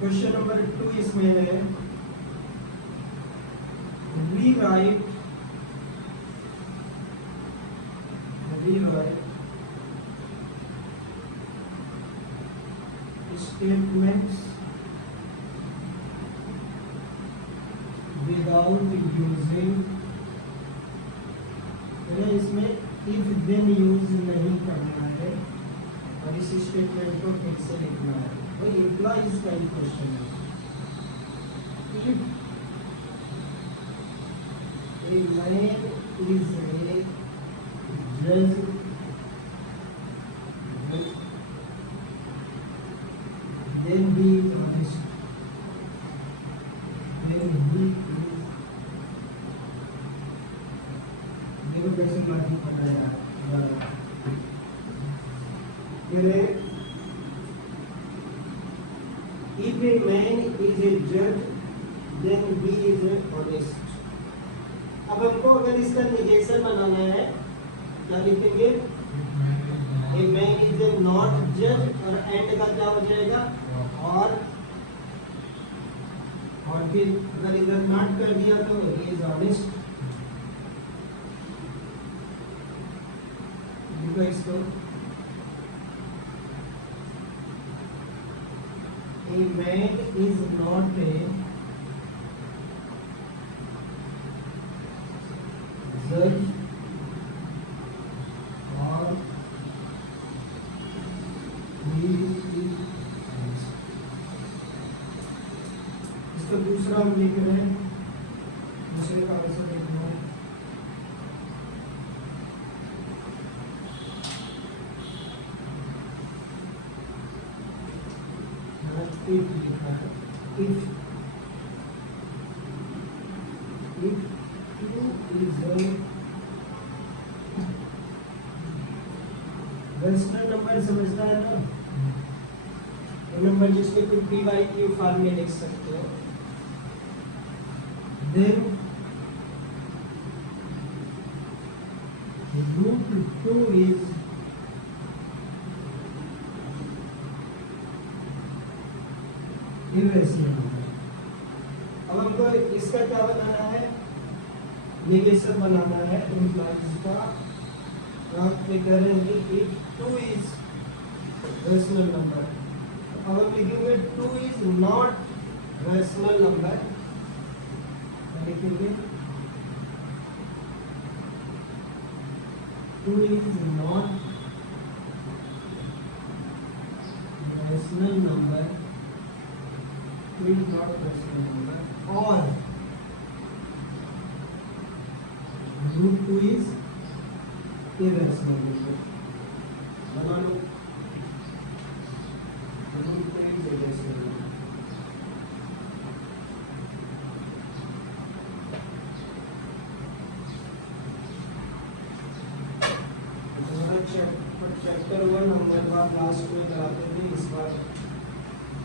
क्वेश्चन नंबर 2 इसमें है, रीराइट statements without using, इसमें if then यूज नहीं करना है और इस स्टेटमेंट को फिर से लिखना है। तो इम्प्लाइज का ही क्वेश्चन है, if a man is a judge then he is honest, then he is, देखो कैसे लॉजिक बताया ये, if a man is a judge then he is honest। अब हमको अगर इसका निगेशन बनाना है क्या लिखेंगे, a man is a not judge और एंड का क्या हो जाएगा, और फिर अगर इधर नॉट कर दिया तो he is honest। देखो इसको, a man is not a judge और he is, इसका दूसरा हम लिख रहे हैं, दूसरे का आंसर लिखना है। if लिखा है, if two is rational number समझता है ना, नंबर जिसके तुम पी वाई क्यू फॉर्म में लिख सकते हो, then √2 is irrational number। अब हमको इसका क्या बनाना है, निगेशन बनाना है इम्प्लाइज का। आप करेंगे if 2 is rational number अब हम लिखेंगे 2 इज नॉट रैशनल नंबर, लिखेंगे 2 is not rational number, 2 is not rational number, or root 2 is irrational number. बना लो, root 2 is irrational number. Chapter 1 हम एक बार लास्ट में कराते थे, इस बार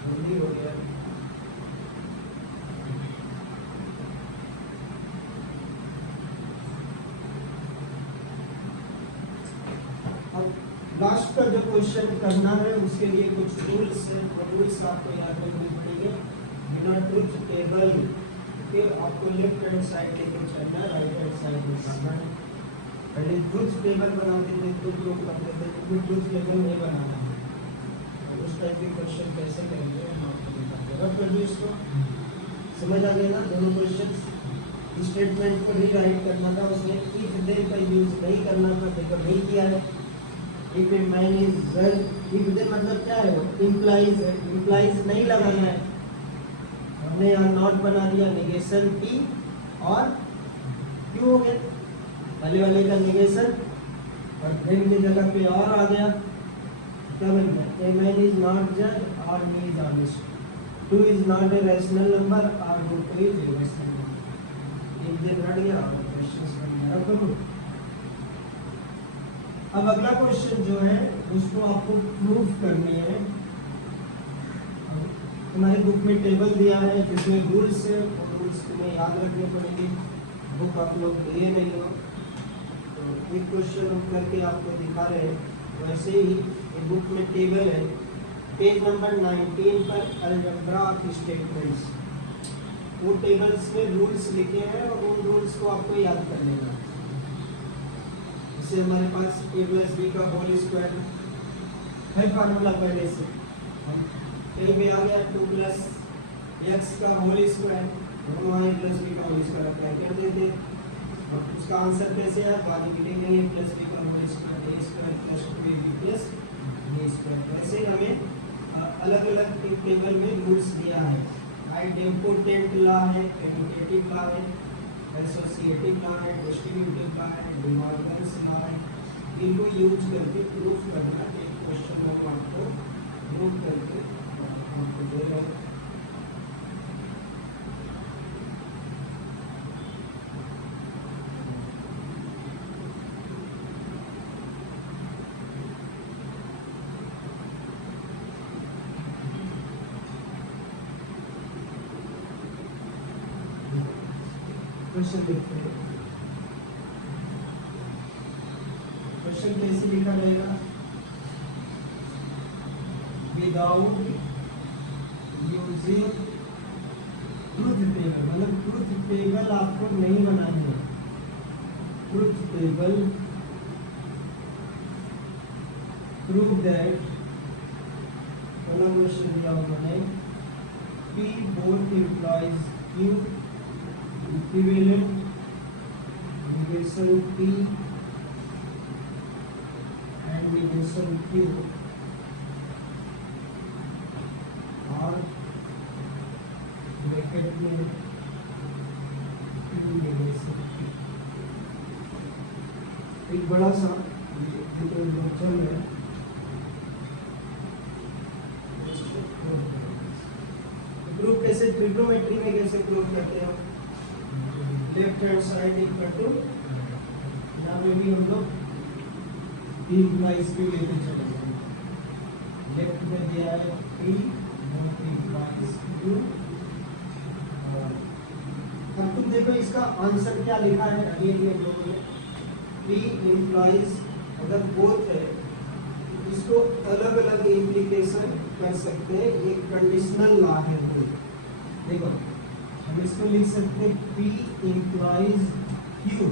जल्दी हो गया। अब लास्ट का जो क्वेश्चन करना है उसके लिए कुछ रूल्स है, रूल्स आपको याद रखने पड़ेंगे। बिना ट्रुथ टेबल के आपको लेफ्ट हैंड साइड लेके चलना है, राइट हैंड साइड में करना है। पहले ट्रुथ टेबल बनाते थे, कुछ लोग करते थे, क्योंकि ट्रुथ टेबल नहीं बनाना है। तो उस टाइप के क्वेश्चन कैसे करेंगे हम आपको बताते हैं। रब कर दिए इसको, समझ आ गया ना दोनों क्वेश्चन। स्टेटमेंट को रीराइट करना था, उसमें इफ देयर का यूज नहीं करना था, देखो नहीं किया है। If a man is well, if there मतलब क्या है, वो इंप्लाइज है, इंप्लाइज नहीं लगाना है। हमने यहाँ नॉट बना दिया, नेगेशन पी और क्यों हो गया, पहले वाले का निगेशन और देन की जगह पे और आ गया, क्या बन गया, ए मैन इज नॉट जज और he is honest, 2 is not a rational number और root 2 is a rational number. एक दिन रट गया और क्वेश्चंस बन गया। अब करो, अब अगला क्वेश्चन जो है उसको आपको प्रूव करनी है। तुम्हारे बुक में टेबल दिया है जिसमें रूल्स है, और रूल्स तुम्हें याद रखने पड़ेंगे, बुक आप लोग लिए नहीं हो। एक क्वेश्चन हम करके आपको दिखा रहे हैं, वैसे ही ये बुक में टेबल है, पेज नंबर 19 पर अलजेब्रा ऑफ स्टेटमेंट्स, वो टेबल्स में रूल्स लिखे हैं और उन रूल्स को आपको याद कर लेना। जैसे हमारे पास a + b का होल स्क्वायर है फार्मूला पहले से, हम a में आ गया 2 + x का होल स्क्वायर, हम वहाँ a + b का होल स्क्वायर अप्लाई कर देते हैं। उसका आंसर कैसे है, बाद में लिखेंगे प्लस बी का whole square, A square plus 2ab plus B square. ऐसे ही हमें अलग अलग एक टेबल में रूल्स दिया है। आइडेम्पोटेंट लॉ है, कम्यूटेटिव लॉ है, एसोसिएटिव लॉ है, डिस्ट्रीब्यूटिव लॉ है, डिमॉर्गन्स लॉ है। इनको यूज करके प्रूफ करना, एक क्वेश्चन हम आपको प्रूफ करके आपको दे रहे हैं। क्वेश्चन देखते हैं, क्वेश्चन कैसे लिखा रहेगा, विदाउट यूजिंग ट्रुथ टेबल, मतलब ट्रुथ टेबल आपको नहीं बनानी है। ट्रुथ टेबल प्रूव दैट, पहला क्वेश्चन दिया उन्होंने, P both implies Q equivalent negation P and negation Q और ब्रैकेट में Q negation P। एक बड़ा सा चल रहा है, प्रूफ कैसे, ट्रिग्नोमेट्री में कैसे प्रूफ करते हैं, left hand side equal to, यहाँ में भी हम लोग p इम्प्लाइज भी लेके चले जाएंगे। लेफ्ट में दिया है p इम्प्लाइज q। अब तुम देखो इसका आंसर क्या लिखा है, अगेन ये लोग p इम्प्लाइज अगर बोथ है, इसको अलग अलग इम्प्लीकेशन कर सकते हैं, ये कंडीशनल लॉ है कोई। देखो हम इसको लिख सकते हैं P implies Q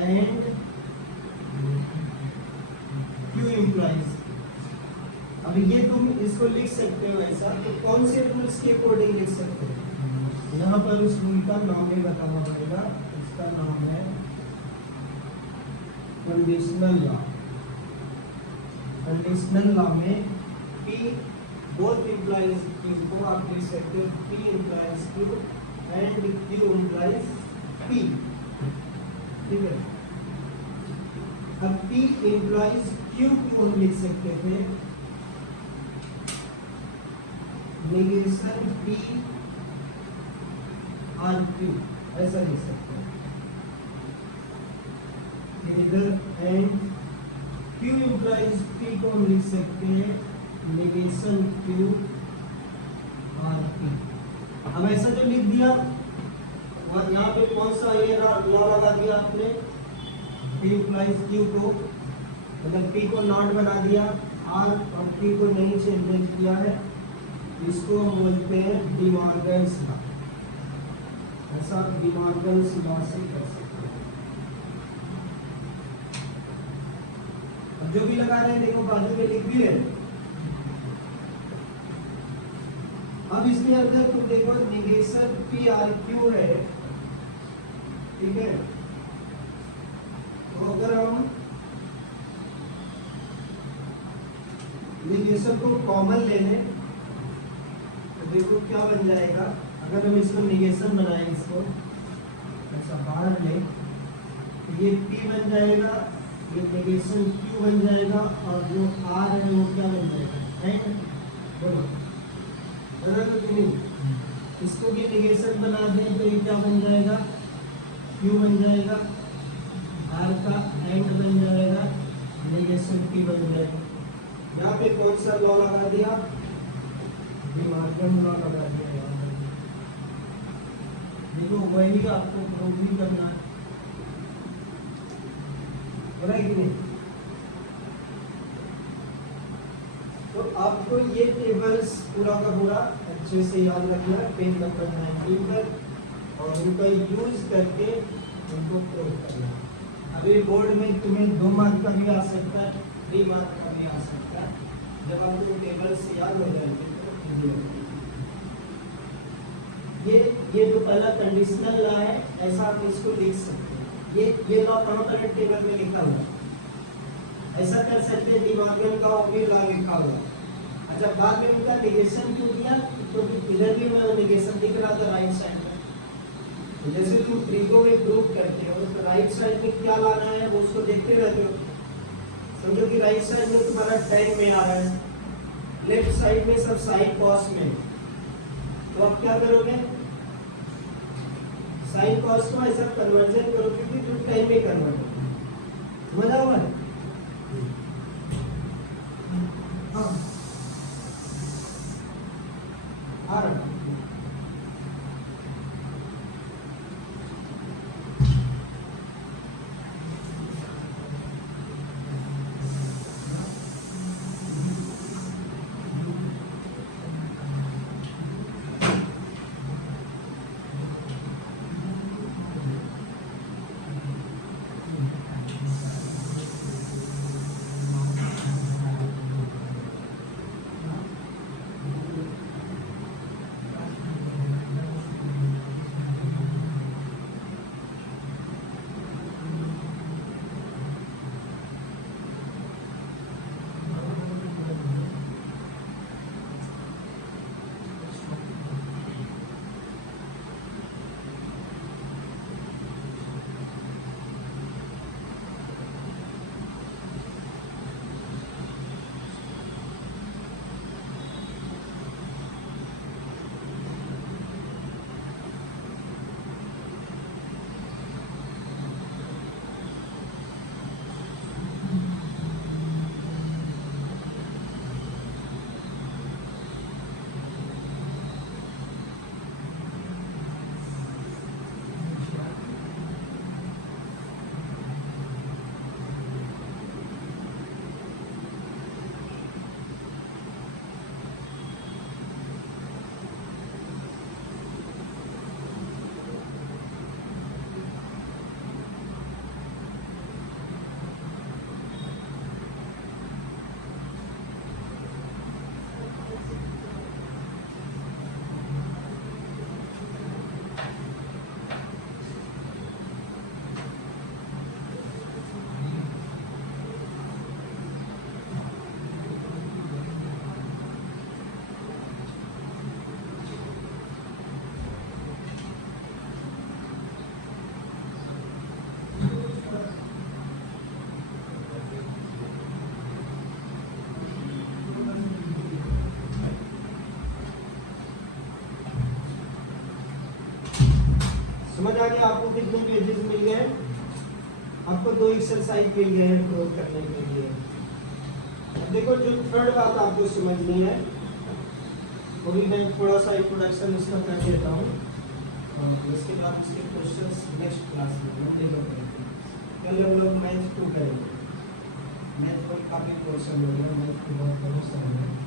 and Q implies, अब ये तुम इसको लिख सकते हो ऐसा, तो कौन से रूल्स के अकॉर्डिंग लिख सकते हो? यहाँ पर उस रूल का नाम भी बताना पड़ेगा, इसका नाम है कंडीशनल लॉ। कंडीशनल लॉ में P बोथ इंप्लाइज Q को आप लिख सकते हो P implies Q and Q implies P, ठीक है। अब P इंप्लाइज Q को हम लिख सकते थे नेगेशन P और Q, ऐसा लिख सकते हैं। इधर एंड Q इंप्लाइज P को हम लिख सकते हैं नेगेशन Q और P। अब ऐसा जो लिख दिया, और यहाँ पे कौन सा ये लॉ लगा दिया आपने, P इंप्लाइज Q को, मतलब P को नॉट बना दिया, R और P को नहीं चेंज किया है, इसको हम बोलते हैं डिमॉर्गन्स लॉ। ऐसा डिमॉर्गन्स लॉ से कर सकते हैं। अब जो भी लगा रहे हैं देखो बाजू में लिख भी है। अब इसके अंदर तुम देखो नेगेशन P R Q है, ठीक है। तो अगर हम नेगेशन को कॉमन ले लें तो देखो क्या बन जाएगा। अगर हम इसको नेगेशन बनाएं, इसको ऐसा बाहर ले तो ये P बन जाएगा, ये नेगेशन Q बन जाएगा, और जो R है वो क्या बन जाएगा, एंड बोलो तो नहीं। इसको भी नेगेशन बना दें तो ये क्या बन जाएगा, Q बन जाएगा, R का एंड बन जाएगा, नेगेशन P बन जाएगा। यहाँ पे कौन सा लॉ लगा दिया, डिमॉर्गन लॉ लगा दिया। देखो वही आपको प्रूव भी करना है, बोला कि नहीं। तो आपको ये टेबल्स पूरा का पूरा अच्छे से याद रखना है पेज नंबर 19 पर, और उनका यूज करके उनको प्रूव करना है। अभी बोर्ड में तुम्हें 2 मार्क का भी आ सकता है, 3 मार्क का भी आ सकता है। जब आपको टेबल्स याद हो जाएंगे तो ये जो पहला कंडीशनल लॉ है, ऐसा आप इसको लिख सकते हैं। ये लॉ कहाँ पर टेबल में लिखा हुआ है, ऐसा कर सकते हैं। डिमॉर्गन का भी लॉ लिखा हुआ है। अच्छा, बाद में उनका नेगेशन क्यों दिया, तो इधर भी मैं नेगेशन दिख रहा था राइट साइड में। तो जैसे तुम ट्रीको में ग्रुप करते हो तो राइट साइड में क्या लाना है वो उसको देखते रहते हो। समझो कि राइट साइड में तुम्हारा टाइम में आ रहा है, लेफ्ट साइड में सब साइन कॉस में, तो आप क्या करोगे, साइन कॉस को ऐसा कन्वर्जन करोगे कि तुम टाइम में कन्वर्ट हो। मजा हुआ है? हाँ आ रहा है। समझ आ गया आपको कितने पेजेस मिल गए? आपको 2 एक्सरसाइज मिल गए हैं प्रूव करने के लिए। अब देखो जो थर्ड बात आपको समझनी है वो भी मैं थोड़ा सा इंट्रोडक्शन इसका कर देता हूँ, उसके बाद इसके क्वेश्चंस नेक्स्ट क्लास में हम लेकर करेंगे। कल हम लोग मैथ 2 करेंगे। मैथ पर काफ़ी क्वेश्चन हो गया, मैथ की बहुत बहुत सारे हैं।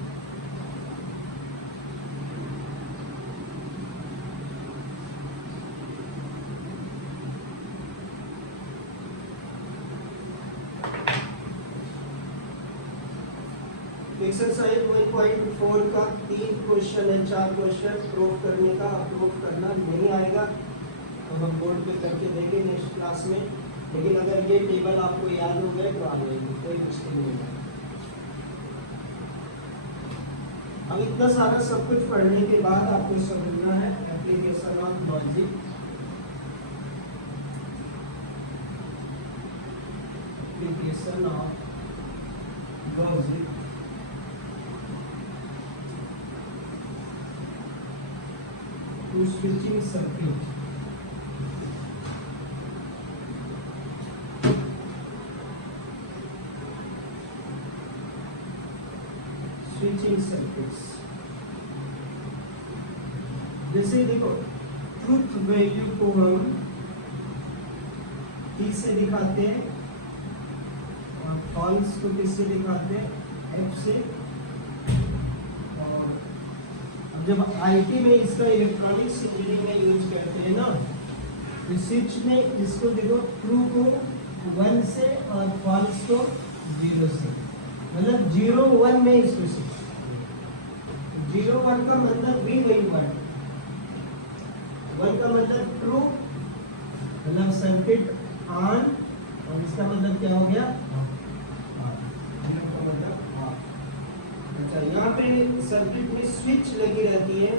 एक्सरसाइज 1.4 का 3 क्वेश्चन है, 4 क्वेश्चन प्रूव करने का। प्रूव करना नहीं आएगा तो हम बोर्ड पे करके देंगे नेक्स्ट क्लास में, लेकिन अगर ये टेबल आपको याद हो गए तो आ जाएगी, कोई मुश्किल नहीं है। अब इतना सारा सब कुछ पढ़ने के बाद आपको समझना है application of logic. Application of logic to switching circuit। Switching circuits जैसे देखो ट्रुथ वैल्यू को हम T से दिखाते हैं और फॉल्स को किससे दिखाते हैं? F से। और जब आईटी में इसका इलेक्ट्रॉनिक्स इंजीनियरिंग में यूज करते हैं ना, तो स्विच में इसको देखो ट्रू को 1 से और फॉल्स को 0 से, मतलब 0 1 में इसको स्विच। 0 1 का मतलब भी वही वर्ड, 1 का मतलब ट्रू, मतलब सर्किट ऑन, और इसका मतलब क्या हो गया? अच्छा, यहाँ पे सर्किट में स्विच लगी रहती है,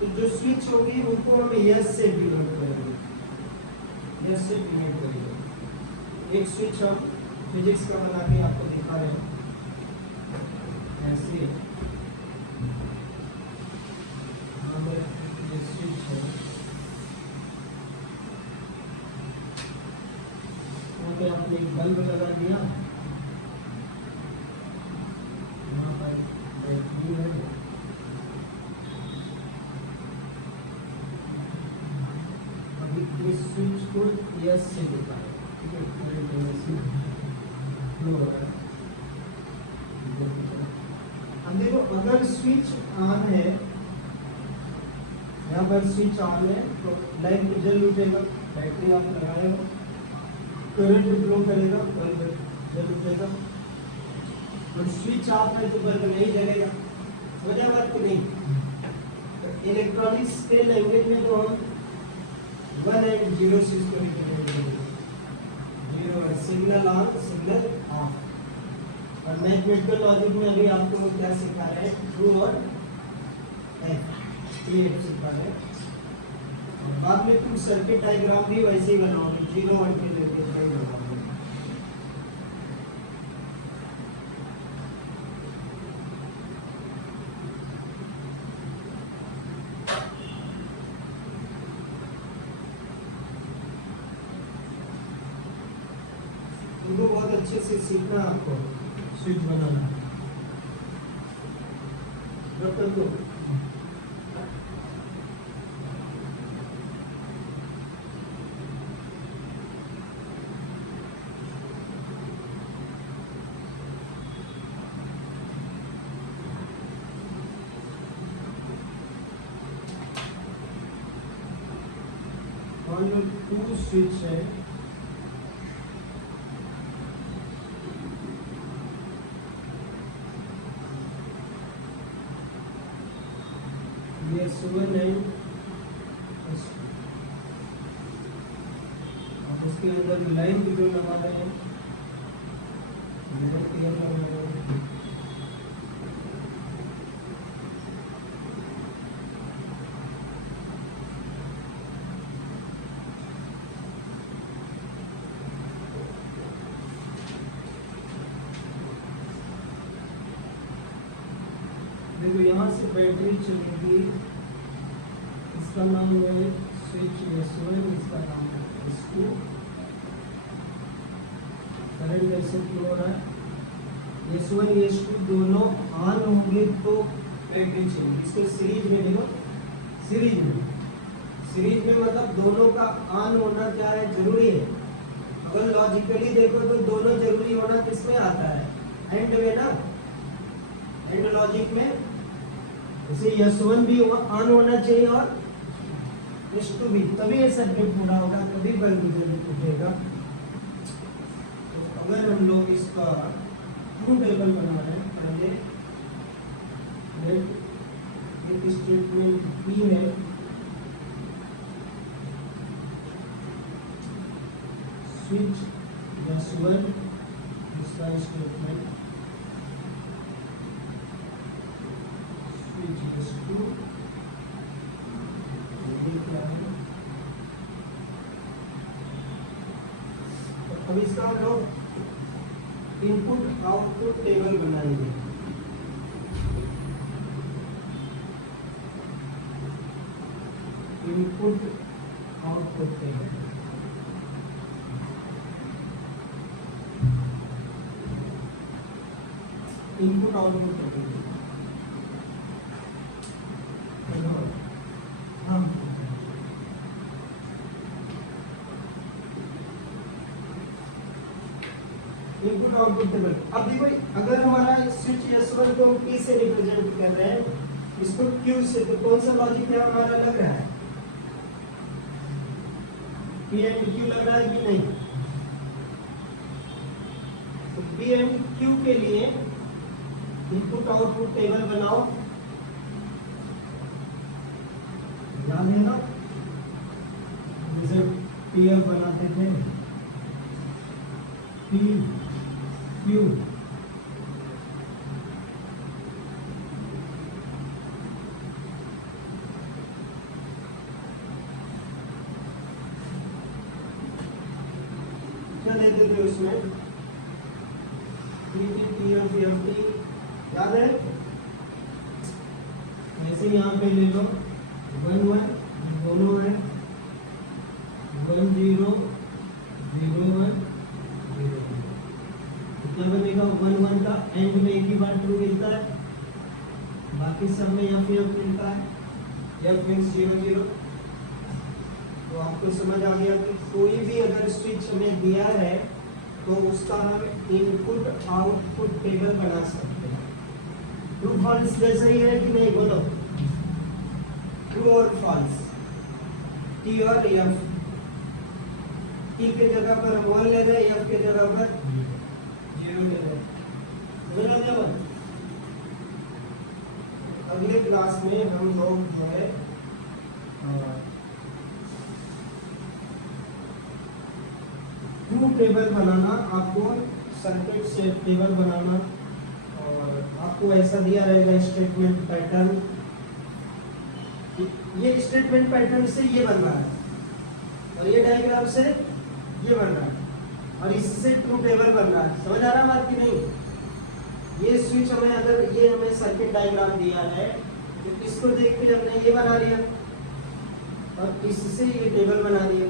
तो जो स्विच होगी उनको हम यस से डिनोट करेंगे, यस से डिनोट करेंगे। एक स्विच हम फिजिक्स का बना के आपको दिखा रहे हैं ऐसे। ये स्विच है, वहाँ पे आपने एक बल्ब लगा दिया, अभी इस स्विच को यस से दिखाएं, ठीक है? पूरे तरह से फ्लो हो रहा है। अब देखो अगर स्विच ऑन है, यहाँ पर स्विच ऑन है तो लाइट जल उठेगा, बैटरी आप लगाए हो, करंट फ्लो करेगा, बल्ब जल उठेगा। और स्विच ऑफ है तो बल्ब नहीं जलेगा, वजह बात को नहीं। इलेक्ट्रॉनिक्स के लैंग्वेज में तो हम 1 एंड 0 स्विच को represent, 0 signal on signal of. और मैथमेटिकल लॉजिक में अभी आपको क्या सिखा रहे हैं? ट्रू और एफ, ये सिखा रहे हैं। बाद में तुम सर्किट डायग्राम भी वैसे ही बनाओगे, 0 1 के लिए इनको बहुत अच्छे से सीखना आपको, स्विच बनाना। डॉक्टर को और 2 स्विच है, ये सुबह नहीं, अब उसके अंदर लाइन भी जो लगा रहे हैं, देखो यहाँ से बैटरी चलेगी, इसका नाम है स्विच S1 इसका नाम है S2। करंट ऐसे फ्लो हो रहा है, S1 S2 दोनों ऑन होंगे तो बैटरी चलेगी। इसको सीरीज में देखो, सीरीज में मतलब दोनों का ऑन होना क्या है, जरूरी है। अगर लॉजिकली देखो तो दोनों जरूरी होना किसमें आता है, एंड में ना, एंड लॉजिक में। जैसे S1 भी ऑन होना चाहिए और S2 भी, तभी ये सर्किट पूरा होगा, तभी बल्ब जल्दी टूटेगा। तो अगर हम लोग इसका ट्रूथ टेबल बना रहे हैं, पहले एक स्टेटमेंट P है, स्विच S1 इसका स्टेटमेंट, स्विच S2 ये क्या है। तो अब इसका हम लोग इनपुट आउटपुट टेबल बनाएंगे। Input output table, input output table, हाँ इनपुट आउटपुट टेबल। अब देखो, अगर हमारा स्विच S1 को हम P से रिप्रेजेंट कर रहे हैं, इसको Q से, तो कौन सा लॉजिक है हमारा लग रहा है, P एंड Q लग रहा है कि नहीं। तो P एंड Q के लिए इनपुट आउटपुट टेबल बनाओ, याद है ना, जैसे PF बनाते थे, P Q, क्या देते थे उसमें, PF याद है। ऐसे यहाँ पे ले लो 1 1 दोनों है, 1 0 0 1 0 कितना बनेगा, 1 1 का एंड में एक ही बार ट्रू मिलता है, बाकी सब में यहाँ पे मिलता है, F मींस 0 0। तो आपको समझ आ गया कि कोई भी अगर स्विच हमें दिया है तो उसका हम इनपुट आउटपुट टेबल बना सकते हैं। ट्रू फॉल्स जैसा ही है कि नहीं, बोलो ट्रू और फॉल्स, T और F। T के जगह पर हम 1 ले रहे हैं, F के जगह पर 0 ले रहे हैं। अगले क्लास में हम लोग जो है ट्रू टेबल बनाना, आपको सर्किट से टेबल बनाना, और आपको ऐसा दिया रहेगा स्टेटमेंट पैटर्न। ये स्टेटमेंट पैटर्न से ये बन रहा है और ये डायग्राम से ये बन रहा है और इससे ट्रू टेबल बन रहा है। समझ आ रहा है बात की नहीं। ये स्विच हमें, अगर ये हमें सर्किट डायग्राम दिया है तो इसको देख के हमने ये बना लिया और इससे ये टेबल बना दिया।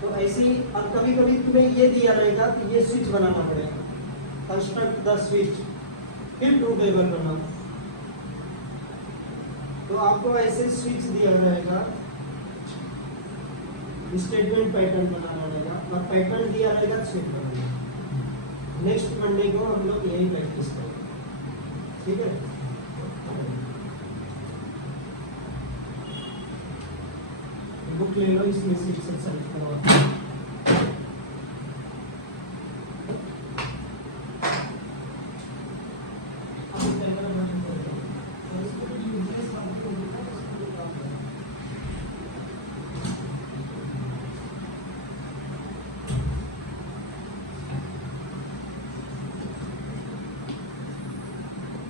तो ऐसे ही अब कभी कभी तुम्हें ये दिया रहेगा तो ये स्विच बनाना पड़ेगा, कंस्ट्रक्ट द स्विच, फिर ट्रू टेबल बनाओ। तो आपको ऐसे स्विच दिया रहेगा, स्टेटमेंट पैटर्न बनाना रहेगा और पैटर्न दिया रहेगा स्विच बनाना। नेक्स्ट मंडे को हम लोग यही प्रैक्टिस करेंगे, ठीक है। बुक ले लो, इसमें से एक्सरसाइज करो।